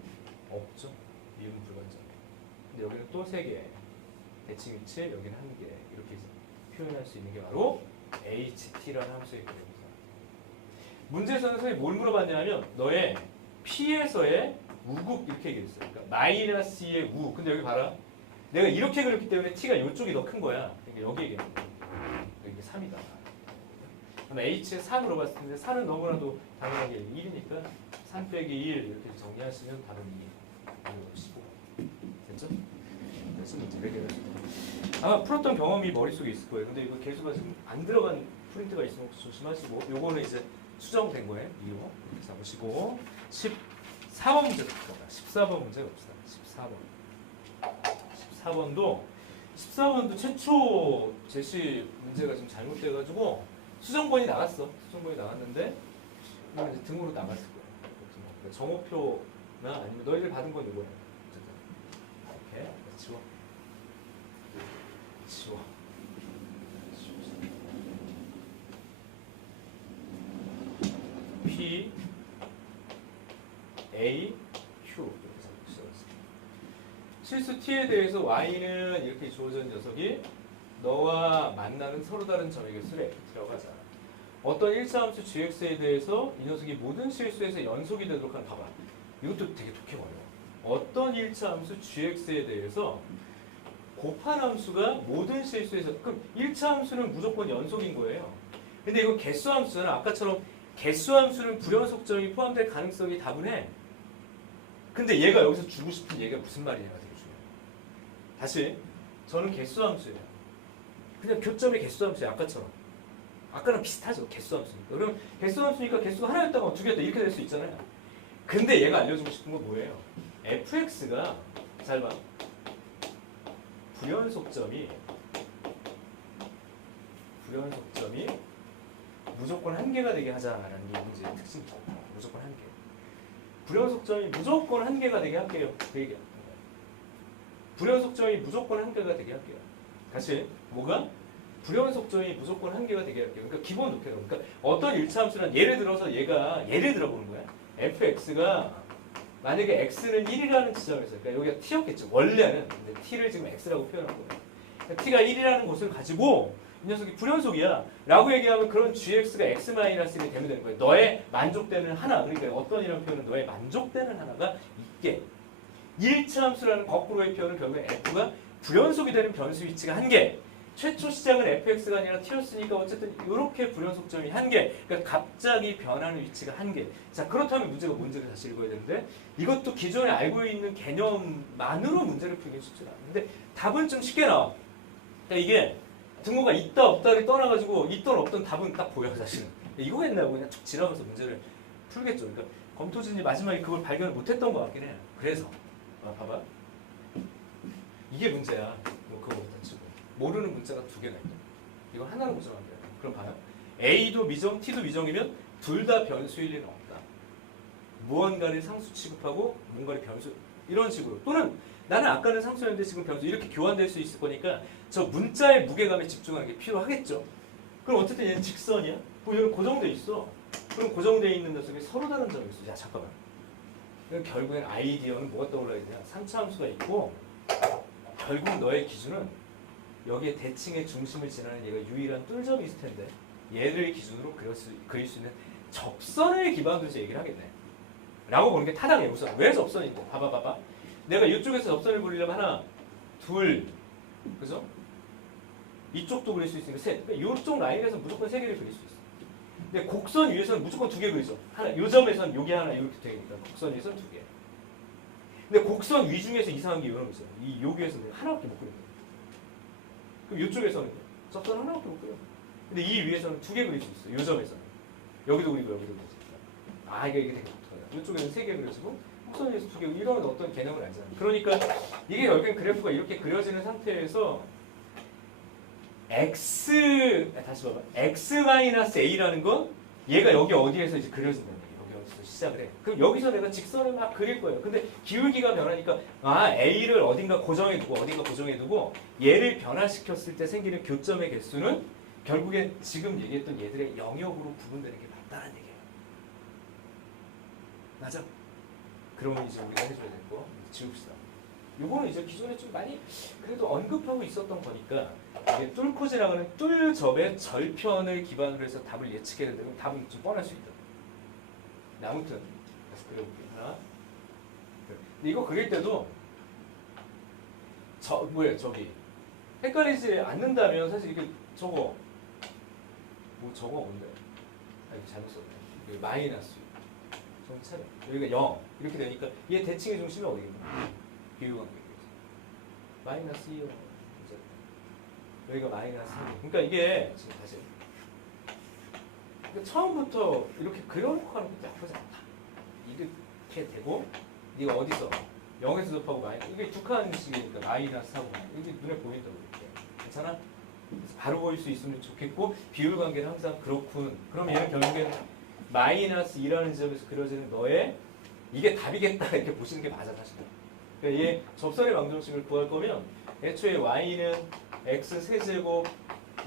없죠. 미분 불가능점. 근데 여기는 또 3개. 대칭 위치 여기는 한계 이렇게 표현할 수 있는 게 바로 HT라는 함수의 개념입니다. 문제에서는 선생님이 뭘 물어봤냐면 너의 P에서의 우극 이렇게 얘기했어요. 그러니까 마이너스 2의 우. 근데 여기 봐라. 내가 이렇게 그렸기 때문에 T가 이쪽이 더 큰 거야. 그러니까 여기 얘기하는 거야. 여기 3이다. 그럼 H에 4 물어봤을 텐데 4는 너무나도 당연하게 1이니까 3 빼기 1 이렇게 정리하시면 답은 2. 15. 됐죠? 그래서 문제를 해결했습니다. 아마 풀었던 경험이 머릿속에 있을 거예요. 근데 이거 개수가 지금 안 들어간 프린트가 있으면 조심하시고 요거는 이제 수정된 거예요. 2로. 그래서 보시고 14번 문제 갑시다. 14번 문제 갑시다. 14번도 최초 제시 문제가 좀 잘못돼가지고 수정본이 나갔어. 수정본이 나갔는데 이건 이제 등으로 나갔을 거예요. 그러니까 정오표나 아니면 너희들 받은 건 이거예요. 이렇게 지워. P A Q 이렇게 시작했습니다. 실수 T에 대해서 Y는 이렇게 주어진 녀석이 너와 만나는 서로 다른 점의 개수를 FT라고 하자. 어떤 일차함수 gx에 대해서 이 녀석이 모든 실수에서 연속이 되도록 하는 봐봐. 이것도 되게 독해버려. 어떤 일차함수 gx에 대해서 곱한 함수가 모든 실수에서 그럼 1차 함수는 무조건 연속인 거예요. 근데 이거 개수 함수는 아까처럼 개수 함수는 불연속점이 포함될 가능성이 다분해. 근데 얘가 여기서 주고 싶은 얘기가 무슨 말이냐가 되게 중요해요. 다시 저는 개수 함수예요. 그냥 교점이 개수 함수예요. 아까처럼. 아까랑 비슷하죠. 개수 함수니까. 그럼 개수 함수니까 개수가 하나였다가 두 개였다 이렇게 될 수 있잖아요. 근데 얘가 알려주고 싶은 건 뭐예요? fx가 잘 봐. 불연속점이 무조건 한 개가 되게 하자라는 게 문제의 특징이죠. 무조건 한 개. 불연속점이 무조건 한 개가 되게 할게요. 그 얘기야. 불연속점이 무조건 한 개가 되게 할게요. 다시 뭐가? 불연속점이 무조건 한 개가 되게 할게요. 그러니까 기본 독해로. 그러니까 어떤 일차함수는 예를 들어서 얘가 예를 들어 보는 거야. fx가 만약에 x는 1이라는 지점에서 그러니까 여기가 t였겠죠. 원래는 근데 t를 지금 x라고 표현한 거예요. 그러니까 t가 1이라는 것을 가지고 이 녀석이 불연속이야 라고 얘기하면 그런 gx가 x-1이 되면 되는 거예요. 너의 만족되는 하나. 그러니까 어떤 이런 표현은 너의 만족되는 하나가 있게. 1차 함수라는 거꾸로의 표현은 결국에 f가 불연속이 되는 변수 위치가 한 개. 최초 시작은 fx가 아니라 t였으니까 어쨌든 이렇게 불연속점이 한 개. 그러니까 갑자기 변하는 위치가 한 개. 자, 그렇다면 문제가 뭔지를 다시 읽어야 되는데 이것도 기존에 알고 있는 개념만으로 문제를 풀기 쉽지 않은데 답은 좀 쉽게 나와. 그러니까 이게 등호가 있다 없다를 떠나가지고 있던 없던 답은 딱 보여 사실은. 이거겠나고 그냥 쭉 지나가면서 문제를 풀겠죠. 그러니까 검토진이 마지막에 그걸 발견을 못했던 것 같긴 해요. 그래서 봐봐. 이게 문제야. 뭐 그거부터 치고. 모르는 문자가 두 개가 있다. 이건 하나로 고정한 거예요. 그럼 봐요. A도 미정, T도 미정이면 둘 다 변수일 리는 없다. 무언가를 상수 취급하고 뭔가를 변수 이런 식으로. 또는 나는 아까는 상수였는데 지금 변수 이렇게 교환될 수 있을 거니까 저 문자의 무게감에 집중하는 게 필요하겠죠. 그럼 어쨌든 얘는 직선이야. 그럼 얘는 고정돼 있어. 그럼 고정돼 있는 녀석이 서로 다른 점이 있어. 야 잠깐만. 결국엔 아이디어는 뭐가 떠올라야 되냐. 3차 함수가 있고 결국 너의 기준은 여기에 대칭의 중심을 지나는 얘가 유일한 뚫점이 있을 텐데 얘를 기준으로 그릴 수 있는 접선을 기반으로 해서 얘기를 하겠네. 라고 보는 게 타당해. 우선 왜 접선인데? 봐봐. 내가 이쪽에서 접선을 그리려면 하나, 둘, 그죠? 이쪽도 그릴 수 있으니까 셋. 그러니까 이쪽 라인에서 무조건 세 개를 그릴 수 있어. 근데 곡선 위에서는 무조건 두 개 그리죠. 하나, 요 점에서는 여기 하나 이렇게 되니까 곡선 위에서는 두 개. 근데 곡선 위 중에서 이상한 게 이런 거 있어요. 이 여기에서 하나밖에 못 그려. 그럼 이쪽에서는 접선 하나밖에 못 그려. 근데 이 위에서는 두 개 그릴 수 있어. 요 점에서는. 여기도 그리고 여기도 그리고. 이게 되게 독특하다. 이쪽에는 세 개 그려지고 곡선 위에서 두 개. 이런 어떤 개념을 알잖아. 그러니까 이게 결국엔 그래프가 이렇게 그려지는 상태에서 다시 봐봐. x-a라는 건 얘가 여기 어디에서 이제 그려진다는 거예요. 여기 어디서 시작을 해. 그럼 여기서 내가 직선을 막 그릴 거예요. 근데 기울기가 변하니까 a를 어딘가 고정해 두고 얘를 변화시켰을 때 생기는 교점의 개수는 결국엔 지금 얘기했던 얘들의 영역으로 구분되는 게 맞다는 얘기예요. 맞아? 그러면 이제 우리가 해줘야 될 거 지웁시다. 요거는 이제 기존에 좀 많이 그래도 언급하고 있었던 거니까 이게 뚫고지라고 하는 뚫접의 절편을 기반으로 해서 답을 예측해야 된다. 그럼 답은 좀 뻔할 수 있다. 근데 아무튼 다시 그려볼게요. 하나. 근데 이거 그릴 때도 저기 헷갈리지 않는다면 사실 이게 저거 뭔데? 아 이거 잘못 썼네. 이게 마이너스 정차례 여기가 0 이렇게 되니까 얘 대칭의 중심이 어디겠나? 비율관계 마이너스 2요. 여기가 마이너스 2. 그러니까 이게 지금 다시 그러니까 처음부터 이렇게 그려놓고 하는 것도 나쁘지 않다. 이렇게 되고 네가 어디서 0에서 접하고 마이너스 이게 두 칸씩이니까 마이너스하고 이게 눈에 보인다고 이렇게 괜찮아? 바로 보일 수 있으면 좋겠고 비율관계는 항상 그렇군. 그럼 얘는 결국에는 마이너스 2라는 지점에서 그려지는 너의 이게 답이겠다 이렇게 보시는 게 맞아 사실은. 그러니까 얘 접선의 방정식을 구할 거면 애초에 y는 x 세제곱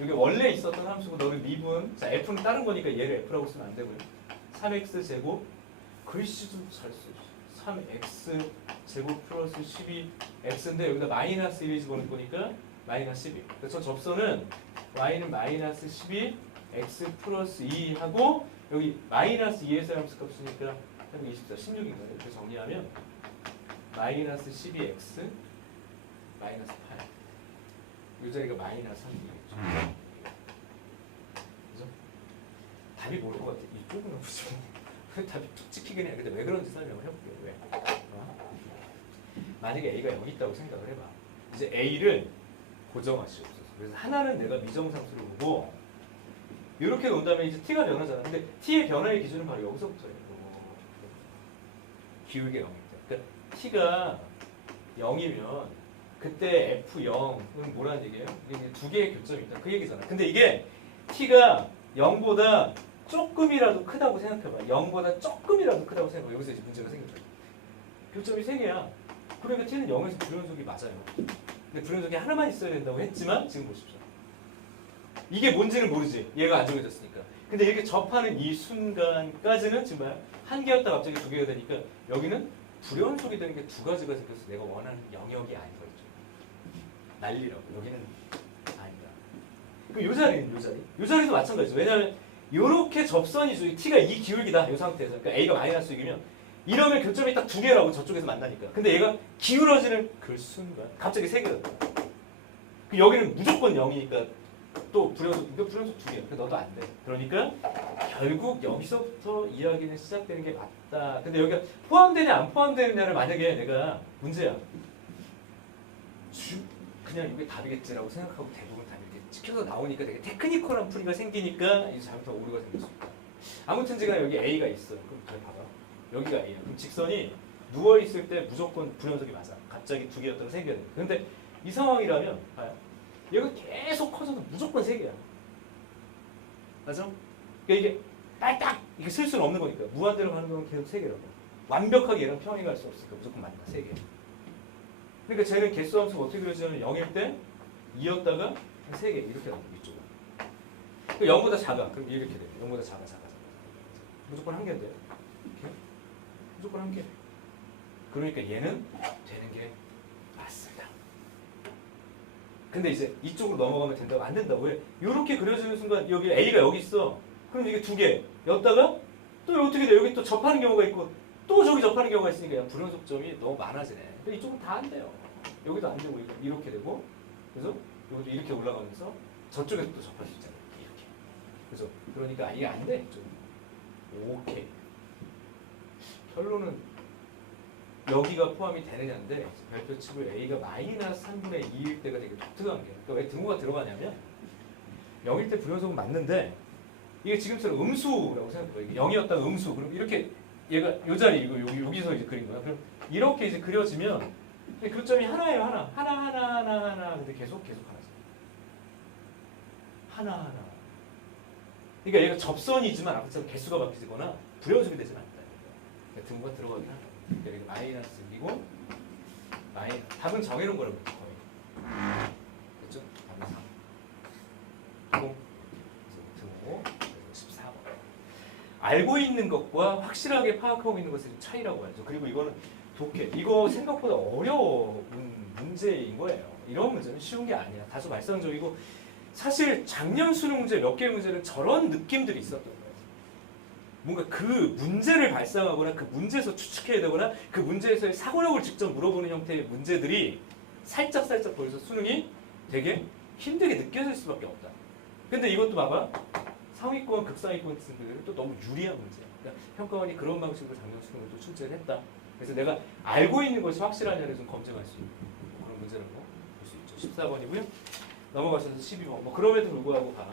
이게 원래 있었던 함수고 너는 미분 자 f는 다른 거니까 얘를 f라고 쓰면 안 되고요. 3x 제곱 글씨 좀 잘 써. 3x 제곱 플러스 12x인데 여기다 마이너스 1이 집어넣을 거니까 마이너스 12. 그래서 접선은 y는 마이너스 12 x 플러스 2 하고 여기 마이너스 2에서 함수 값이니까 24, 16인가요? 이렇게 정리하면 마이너스 12x 마이너스 8. 이 자리가 마이너스 3이겠죠. 그죠? 답이 모를 것 같아. 이쪽은 없죠. 답이 툭 찍히긴 해. 근데 왜 그런지 설명을 해볼게요. 왜? 만약에 a가 여기 있다고 생각을 해봐. 이제 a를 고정하시옵소서. 그래서 하나는 내가 미정상수를 보고 이렇게 놓는다면 이제 t가 변하잖아. 근데 t의 변화의 기준은 바로 여기서부터예요. 기울기가 0일 때. 그러니까 t가 0이면 그때 f0은 뭐라는 얘기예요? 이게 두 개의 교점이 있다. 그 얘기잖아. 근데 이게 t가 0보다 조금이라도 크다고 생각해봐. 0보다 조금이라도 크다고 생각해봐. 여기서 이제 문제가 생겼다. 교점이 3개야. 그러니까 t는 0에서 불연속이 맞아요. 근데 불연속이 하나만 있어야 된다고 했지만 지금 보십시오. 이게 뭔지는 모르지. 얘가 안 정해졌으니까. 근데 이렇게 접하는 이 순간까지는 정말 한 개였다 갑자기 두 개가 되니까 여기는 불연속이 되는 게 두 가지가 생겨서 내가 원하는 영역이 아닌 거죠. 난리라고. 여기는 아니다. 그럼 요 자리는 요 자리? 요 자리도 마찬가지죠. 왜냐하면 요렇게 접선이죠. t가 이 기울기다. 이 상태에서. 그러니까 a가 마이너스 6이면 이러면 교점이 딱 두 개라고 저쪽에서 만나니까. 근데 얘가 기울어지는 그 순간 갑자기 세 개가 돼. 여기는 무조건 0이니까 또 불연속 두 개야. 너도 안 돼. 그러니까 결국 여기서부터 이야기는 시작되는 게 맞다. 근데 여기가 포함되냐 안 포함되느냐를 만약에 내가 문제야. 그냥 이게 답이겠지라고 생각하고 대부분 답이 이렇게 찍혀서 나오니까 되게 테크니컬한 풀이가 생기니까 이제 잘못하고 오류가 생길 수 있다. 아무튼 제가 여기 A가 있어요. 그럼 잘 봐봐. 여기가 A야. 그럼 직선이 누워 있을 때 무조건 불연속이 맞아. 갑자기 두 개였다가 세 개야. 근데 이 상황이라면 봐요. 얘가 계속 커져도 무조건 3개야. 맞아? 그러니까 이게 딸딱 이게 쓸 수는 없는 거니까 무한대로 가는 건 계속 3개라고. 완벽하게 얘랑 평행할 수 없으니까 무조건 맞다. 3개. 그러니까 쟤는 개수 함수가 어떻게 그려지냐면 0일 때 2였다가 3개 이렇게 나옵니다. 위쪽으로. 그러니까 0보다 작아. 그럼 이렇게 돼요. 0보다 작아. 무조건 1개인데요. 이렇게. 무조건 1개. 그러니까 얘는 되는 게 맞습니다. 근데 이제 이쪽으로 넘어가면 된다고 안 된다고 해. 이렇게 그려지는 순간 여기 A가 여기 있어. 그럼 이게 두 개였다가 또 어떻게 돼? 여기 또 접하는 경우가 있고 또 저기 접하는 경우가 있으니까 불연속점이 너무 많아지네. 근데 이쪽은 다 안 돼요. 여기도 안 되고 이렇게 되고 그래서 여기도 이렇게 올라가면서 저쪽에서 또 접할 수 있잖아요. 이렇게. 그래서 그러니까 이게 안 돼. 좀 오케이. 결론은 여기가 포함이 되느냐인데 별표칙을 A가 마이너스 3분의 2일 때가 되게 독특한 게 그러니까 왜 등호가 들어가냐면 0일 때 불연속은 맞는데 이게 지금처럼 음수라고 생각해요. 이게 0이었다가 음수 그럼 이렇게 얘가 요 자리 이거 여기서 이제 그린 거야. 그럼 이렇게 이제 그려지면 교점이 하나예요. 하나 근데 계속 하나잖아. 하나 그러니까 얘가 접선이지만 아까처럼 개수가 바뀌거나 불연속이 되진 않다. 그러니까 등호가 들어가긴 하다. 그러니까 이게 마이너스 2고 답은 정해놓은 거라고 거의. 그렇죠? 답은 3. 등호 14번. 알고 있는 것과 확실하게 파악하고 있는 것의 차이라고 하죠. 그리고 이거는 독해. 이거 생각보다 어려운 문제인 거예요. 이런 문제는 쉬운 게 아니야. 다소 발상적이고 사실 작년 수능 문제 몇 개의 문제는 저런 느낌들이 있었던 거예요. 뭔가 그 문제를 발상하거나 그 문제에서 추측해야 되거나 그 문제에서의 사고력을 직접 물어보는 형태의 문제들이 살짝 보여서 수능이 되게 힘들게 느껴질 수밖에 없다. 근데 이것도 봐봐. 상위권, 극상위권 친구들은 또 너무 유리한 문제야. 그러니까 평가원이 그런 방식으로 작년 수능을 또 출제를 했다. 그래서 내가 알고 있는 것이 확실하냐를 좀 검증할 수 있는 그런 문제라고 볼 수 있죠. 14번이고요. 넘어가셔서 12번. 뭐 그럼에도 불구하고 가.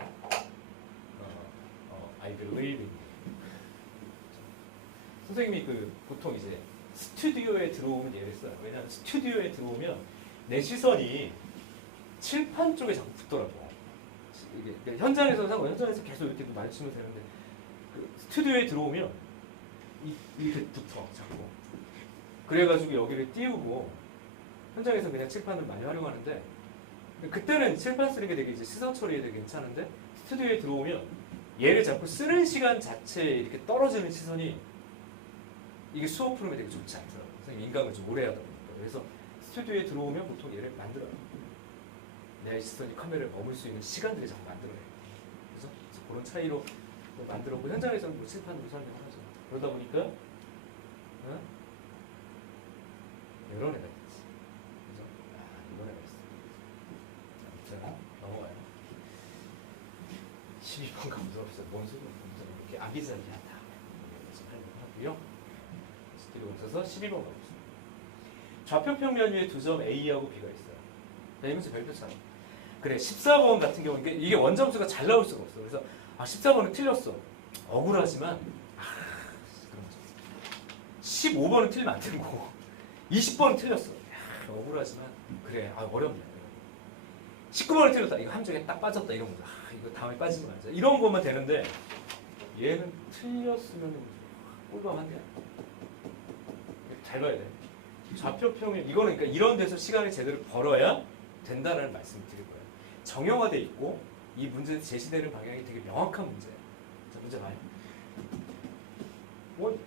I believe. 선생님이 그 보통 이제 스튜디오에 들어오면 얘를 써요. 왜냐하면 스튜디오에 들어오면 내 시선이 칠판 쪽에 자꾸 붙더라고. 이게 그러니까 현장에서 계속 이렇게 마주치면 되는데 그 스튜디오에 들어오면 이렇게 붙어 자꾸. 그래가지고 여기를 띄우고 현장에서 그냥 칠판을 많이 활용하는데 그때는 칠판 쓰는 게 되게 이제 시선 처리에 되게 괜찮은데 스튜디오에 들어오면 얘를 자꾸 쓰는 시간 자체에 이렇게 떨어지는 시선이 이게 수업 프로그램에 되게 좋지 않더라고요. 선생님 인강을 좀 오래 하다 보니까. 그래서 스튜디오에 들어오면 보통 얘를 만들어요. 내 시선이 카메라를 머물 수 있는 시간들이 자꾸 만들어요. 그래서 그런 차이로 만들었고 현장에서는 뭐 칠판으로 설명하죠. 그러다 보니까 이런 애가 있지. 그죠? 이런 애가 있어. 자, 넘어가요. 12번 감도 없어요. 뭔 소리야? 이렇게 아비자비하다. 설명하고요. 뒤로 오셔서 12번 가보겠습니다. 좌표 평면 위에 두 점 A하고 B가 있어요. 이 문제 별표 차이. 그래 14번 같은 경우는 이게 원점수가 잘 나올 수가 없어. 그래서 14번은 틀렸어. 억울하지만 그런 거죠. 15번은 틀리면 안 되는 거고 20번은 틀렸어. 억울하지만 그래 어렵네. 19번을 틀렸다. 이거 함정에 딱 빠졌다 이런 거죠. 이거 다음에 빠지는 거 아니죠. 이런 것만 되는데 얘는 틀렸으면 꿀밤한데 잘 봐야 돼. 좌표 평면 이거는 그러니까 이런 데서 시간을 제대로 벌어야 된다라는 말씀을 드릴 거예요. 정형화돼 있고 이 문제 제시되는 방향이 되게 명확한 문제예요. 자, 문제 봐요.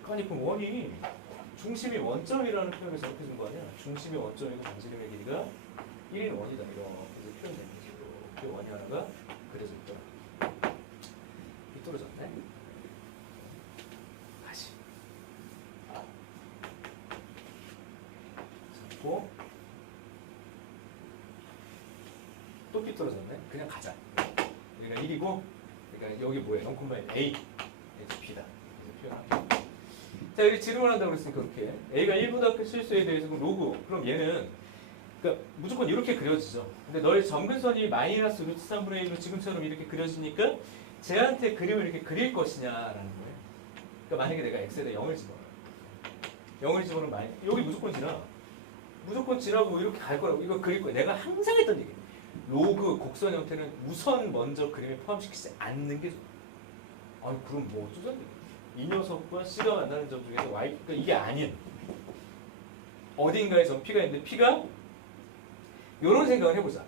아니 그럼 원이 중심이 원점이라는 표현을 적혀준 거 아니야? 중심이 원점이고 반지름의 길이가 1인 원이다. 이렇게 표현된 거죠. 이렇게 원이 하나가 그려져 있더라. 삐뚤어졌네. 다시. 잡고 또 삐뚤어졌네. 그냥 가자. 여기가 1이고 그러니까 여기 뭐예요? 0,1 A B다. 이렇게 표현합니다. 자, 여기 지름을 한다고 그랬으니까 그렇게 A가 1보다 큰 실수에 대해서 그럼 로그 그럼 얘는 그러니까 무조건 이렇게 그려지죠. 근데 너의 점근선이 마이너스 루트 3분의 1로 지금처럼 이렇게 그려지니까 쟤한테 그림을 이렇게 그릴 것이냐라는 거예요. 그러니까 만약에 내가 x에다 0을 집어넣어요. 0을 집어넣으면 여기 무조건 지나. 무조건 지나고 이렇게 갈 거라고 이거 그릴 거예요. 내가 항상 했던 얘기. 로그 곡선 형태는 우선 먼저 그림에 포함시키지 않는 게 좋아. 아니 그럼 뭐 어쩌자는 얘기야. 이 녀석과 C가 만나는 점 중에서 Y, 그러니까 이게 아닌 어딘가에 점 P가 있는데 P가 이런 생각을 해보자.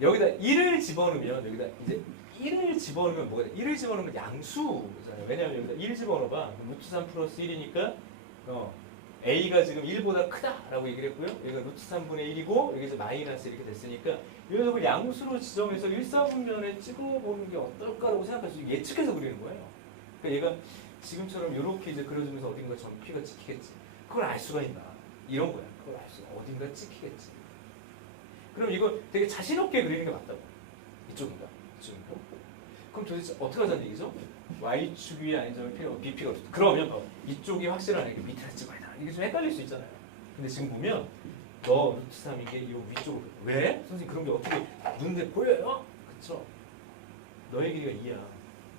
여기다 1을 집어넣으면 여기다 이제 1을 집어넣으면 뭐가 돼? 1을 집어넣으면 양수잖아요. 왜냐하면 여기다 1을 집어넣어봐. 루트 3 플러스 1이니까 A가 지금 1보다 크다라고 얘기를 했고요. 여기가 루트 3분의 1이고 여기 이제 마이너스 이렇게 됐으니까 이 녀석을 양수로 지정해서 1사분면에 찍어보는 게 어떨까라고 생각해서 예측해서 그리는 거예요. 그러니까 얘가 지금처럼 이렇게 이제 그려주면서 어딘가 점 P가 찍히겠지. 그걸 알 수가 있나? 이런 거야. 그걸 알 수가 어딘가 찍히겠지. 그럼 이거 되게 자신 없게 그리는 게 맞다고. 이쪽인가? 이쪽인가? 그럼 도대체 어떻게 하자는 얘기죠? Y축 위에 아닌 점을 P가 BP가 없어. 그러면 이쪽이 확실하네. 이게 밑에 찍어야 돼. 이게 좀 헷갈릴 수 있잖아요. 근데 지금 보면 너 루트 3인 게 이 위쪽으로. 왜? 선생님 그런 게 어떻게 눈에 보여요? 그쵸? 너의 길이가 2야.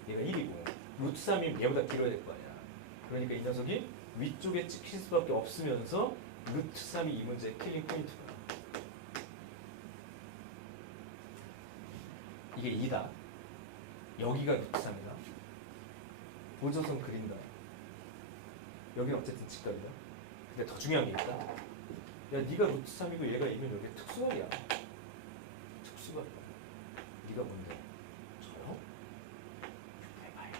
얘가 1이고. 루트 3이면 얘보다 길어야 될 거 아니야. 그러니까 이 녀석이 위쪽에 찍힐 수밖에 없으면서 루트 3이 이 문제의 킬링 포인트가. 이게 2다. 여기가 루트 3이다. 보조선 그린다. 여기는 어쨌든 직각이다. 근데 더 중요한 게 있다. 야, 네가 루트 3이고 얘가 2면 여기 특수각이야. 특수각이야. 네가 뭔데? 저요? 해봐요.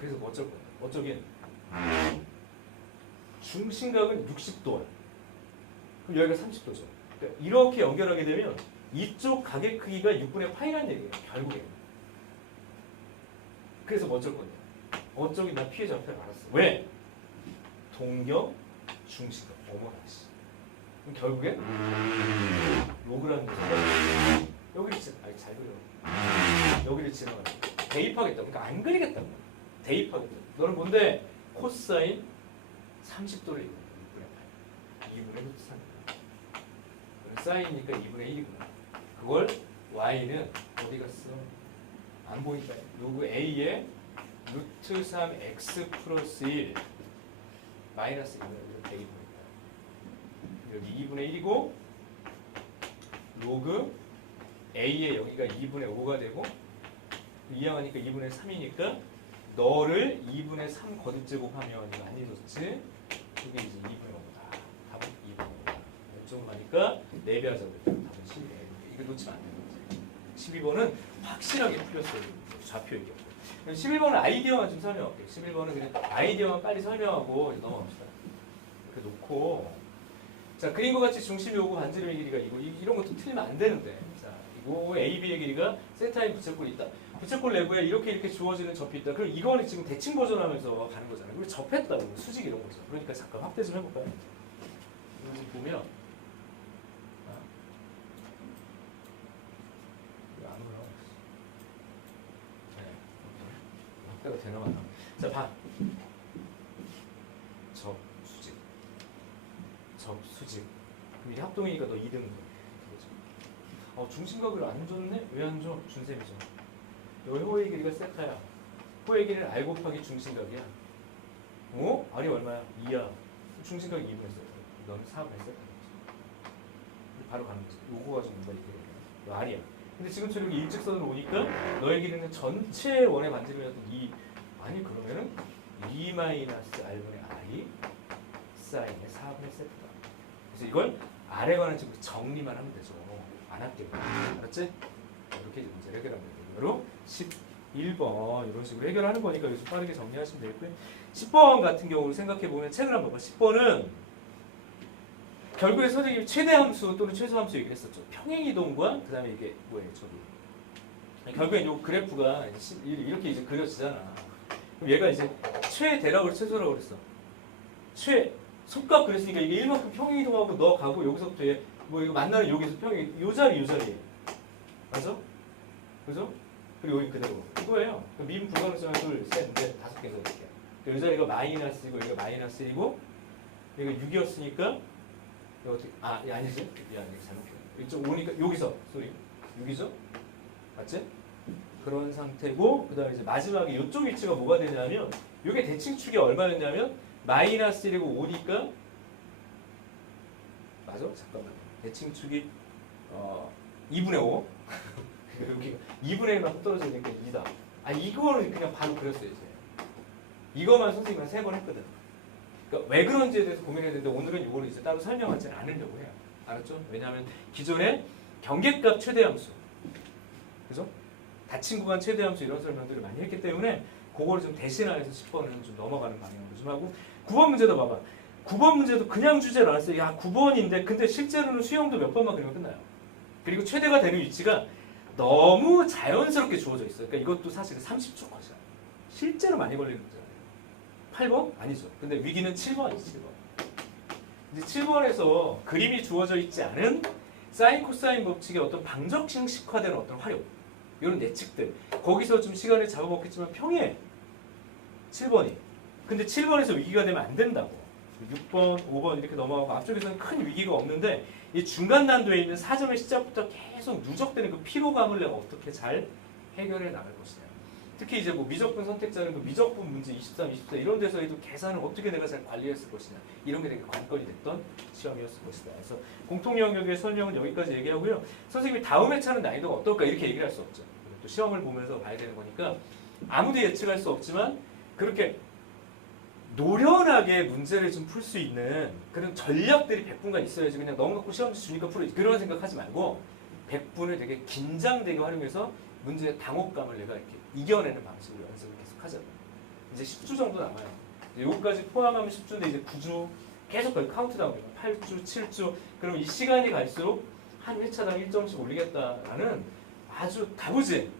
그래서 뭐 어쩔 거야? 어쩌긴 중심각은 60도야. 그럼 여기가 30도죠. 그러니까 이렇게 연결하게 되면 이쪽 각의 크기가 6분의 파이라는 얘기예요. 결국에. 그래서 뭐 어쩔 거냐. 어쩌긴 나 피해 좌표를 알았어. 왜? 동경 중심각. 어머나 씨. 그럼 결국에 로그라는 거죠. 여기를 잘 그려. 여기를 지나가요. 대입하겠다. 그러니까 안 그리겠다고. 대입하겠다. 너는 뭔데? 코사인 30도를 이거 2분의 루트 3. 사인이니까 2분의 1이구나. 그걸 y는 어디 갔어? 안 보니까 요거 a에 루트 3x 플러스 1 마이너스 1을 대입하니까 여기 2분의 1이고 로그 a의 여기가 2분의 5가 되고 이항하니까 2분의 3이니까 너를 2분의 3 거듭제곱하면 이거 안 잊었지? 이게 이제 2분의 5다. 답은 2분의 5다. 이쪽으로 가니까 4배 하자고. 답은 12배. 이거 놓치면 안 되는 거지. 12번은 확실하게 풀렸어요. 좌표 얘기하고. 11번은 아이디어만 좀 설명할게요. 11번은 그냥 아이디어만 빨리 설명하고 넘어갑시다. 이렇게 놓고 자 그림과 같이 중심이 오고 반지름의 길이가 이거 이런 것도 틀리면 안 되는데 자 이거 A, B의 길이가 세타인 부채꼴이 있다. 부채꼴 내부에 이렇게 주어지는 접이 있다. 그럼 이거는 지금 대칭 버전하면서 가는 거잖아요. 그리고 접했다고 수직 이런 거죠. 그러니까 잠깐 확대 좀 해볼까요? 이거 지금 보면 이거 안 올라와. 네, 확대가 되나 마나. 자 봐. 접수직. 접수직. 그럼 이게 합동이니까 너 2등. 중심각을 안 줬네? 왜 안 줘? 준셈이죠. 여기 호의 길이가 세타야. 호의 길이는 R 곱하기 중심각이야. 어? R이 얼마야? 2야. 중심각이 2분의 세타. 넌 4분의 세타. 바로 가는 거지. 요거 가지고 뭔가 이렇게 돼. R이야. 근데 지금처럼 이렇게 일직선으로 오니까 너의 길이는 전체 원의 반지름이었던 2. 아니 그러면은 2 마이너스 R분의 R이 사인의 4분의 세타다. 그래서 이걸 R에 관한 지금 정리만 하면 되죠. 안 할게요. 알았지? 이렇게 이제 문제를 해결하면 돼요. 바로 11번 이런 식으로 해결하는 거니까 요즘 빠르게 정리하시면 되고요. 10번 같은 경우를 생각해보면 책을 한번 봐봐. 10번은 결국에 선생님이 최대함수 또는 최소함수 얘기를 했었죠. 평행이동과 그 다음에 이게 뭐예요? 저기 결국에 이 그래프가 이렇게 이제 그려지잖아. 그럼 얘가 이제 최대라고 최소라고 그랬어. 속값 그랬으니까 이게 1만큼 평행이동하고 너 가고 여기서부터 얘 뭐 이거 만나는 여기서 평행 요 자리 맞아? 그죠? 그리고 여기 그대로 이거예요. 민 불가능성은 둘, 셋, 넷, 5개 이렇게. 이 자리가 마이너스이고 여기가 마이너스 1이고 여기가 6이었으니까 이거 어떻게 아니지? 야 이거 잘못 표현. 이쪽 오니까 여기서 소리 6이죠? 맞지? 그런 상태고 그다음에 이제 마지막에 이쪽 위치가 뭐가 되냐면 이게 대칭축이 얼마였냐면 마이너스 1이고 5니까 맞아? 잠깐만. 대칭축이 2분의 5 여기 2분의 1만 떨어지니까 2다. 이거는 그냥 바로 그렸어요 이제. 이거만 선생님이 한 3번 했거든. 그러니까 왜 그런지에 대해서 고민해야 되는데 오늘은 이거를 이제 따로 설명하지는 않으려고 해요. 알았죠? 왜냐하면 기존에 경계값 최대함수, 그죠? 닫힌 구간 최대함수 이런 설명들을 많이 했기 때문에 그거를 좀 대신해서 10번은 좀 넘어가는 방향으로 좀 하고 9번 문제도 봐봐. 9번 문제도 그냥 주제를 안 써요. 야 9번인데 근데 실제로는 수형도 몇 번만 그리면 끝나요. 그리고 최대가 되는 위치가 너무 자연스럽게 주어져 있어요. 그러니까 이것도 사실은 30초 컷이야. 실제로 많이 걸리는 문제잖아요. 8번? 아니죠. 근데 위기는 7번이지 7번. 이제 7번에서 그림이 주어져 있지 않은 사인 코사인 법칙의 어떤 방정식화되는 어떤 활용 이런 예측들 거기서 좀 시간을 잡아먹겠지만 평이해 7번이. 근데 7번에서 위기가 되면 안 된다고. 6번, 5번 이렇게 넘어가고 앞쪽에서는 큰 위기가 없는데 이 중간 난도에 있는 4점의 시작부터 계속 누적되는 그 피로감을 내가 어떻게 잘 해결해 나갈 것이냐. 특히 이제 뭐 미적분 선택자는 그 미적분 문제 23, 24 이런 데서도 계산을 어떻게 내가 잘 관리했을 것이냐 이런 게 되게 관건이 됐던 시험이었을 것이다. 그래서 공통 영역의 설명은 여기까지 얘기하고요. 선생님이 다음 회차는 난이도가 어떨까 이렇게 얘기를 할 수 없죠. 또 시험을 보면서 봐야 되는 거니까 아무도 예측할 수 없지만 그렇게 노련하게 문제를 좀 풀 수 있는 그런 전략들이 100분간 있어야지 그냥 너무 갖고 시험지 주니까 풀어야지 그런 생각하지 말고 100분을 되게 긴장되게 활용해서 문제의 당혹감을 내가 이렇게 이겨내는 방식으로 연습을 계속 하자. 이제 10주 정도 남아요. 요거까지 포함하면 10주인데 이제 9주 계속 거의 카운트다운 돼요. 8주, 7주. 그러면 이 시간이 갈수록 한 회차당 1점씩 올리겠다라는 아주 다부진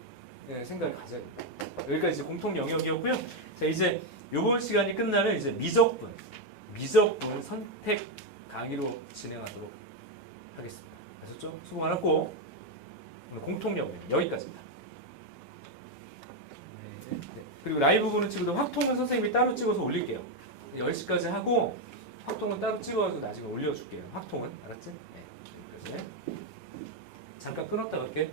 생각을 가져야 됩니다. 여기까지 이제 공통 영역이었고요. 자, 이제 요번 시간이 끝나면 이제 미적분 선택 강의로 진행하도록 하겠습니다. 아셨죠? 수고 많았고 오늘 공통 영역 여기까지입니다. 네. 그리고 라이브 보는 친구들 확통은 선생님이 따로 찍어서 올릴게요. 10시까지 하고 확통은 따로 찍어서 나중에 올려줄게요. 확통은 알았지? 네. 여기까지. 잠깐 끊었다 갈게.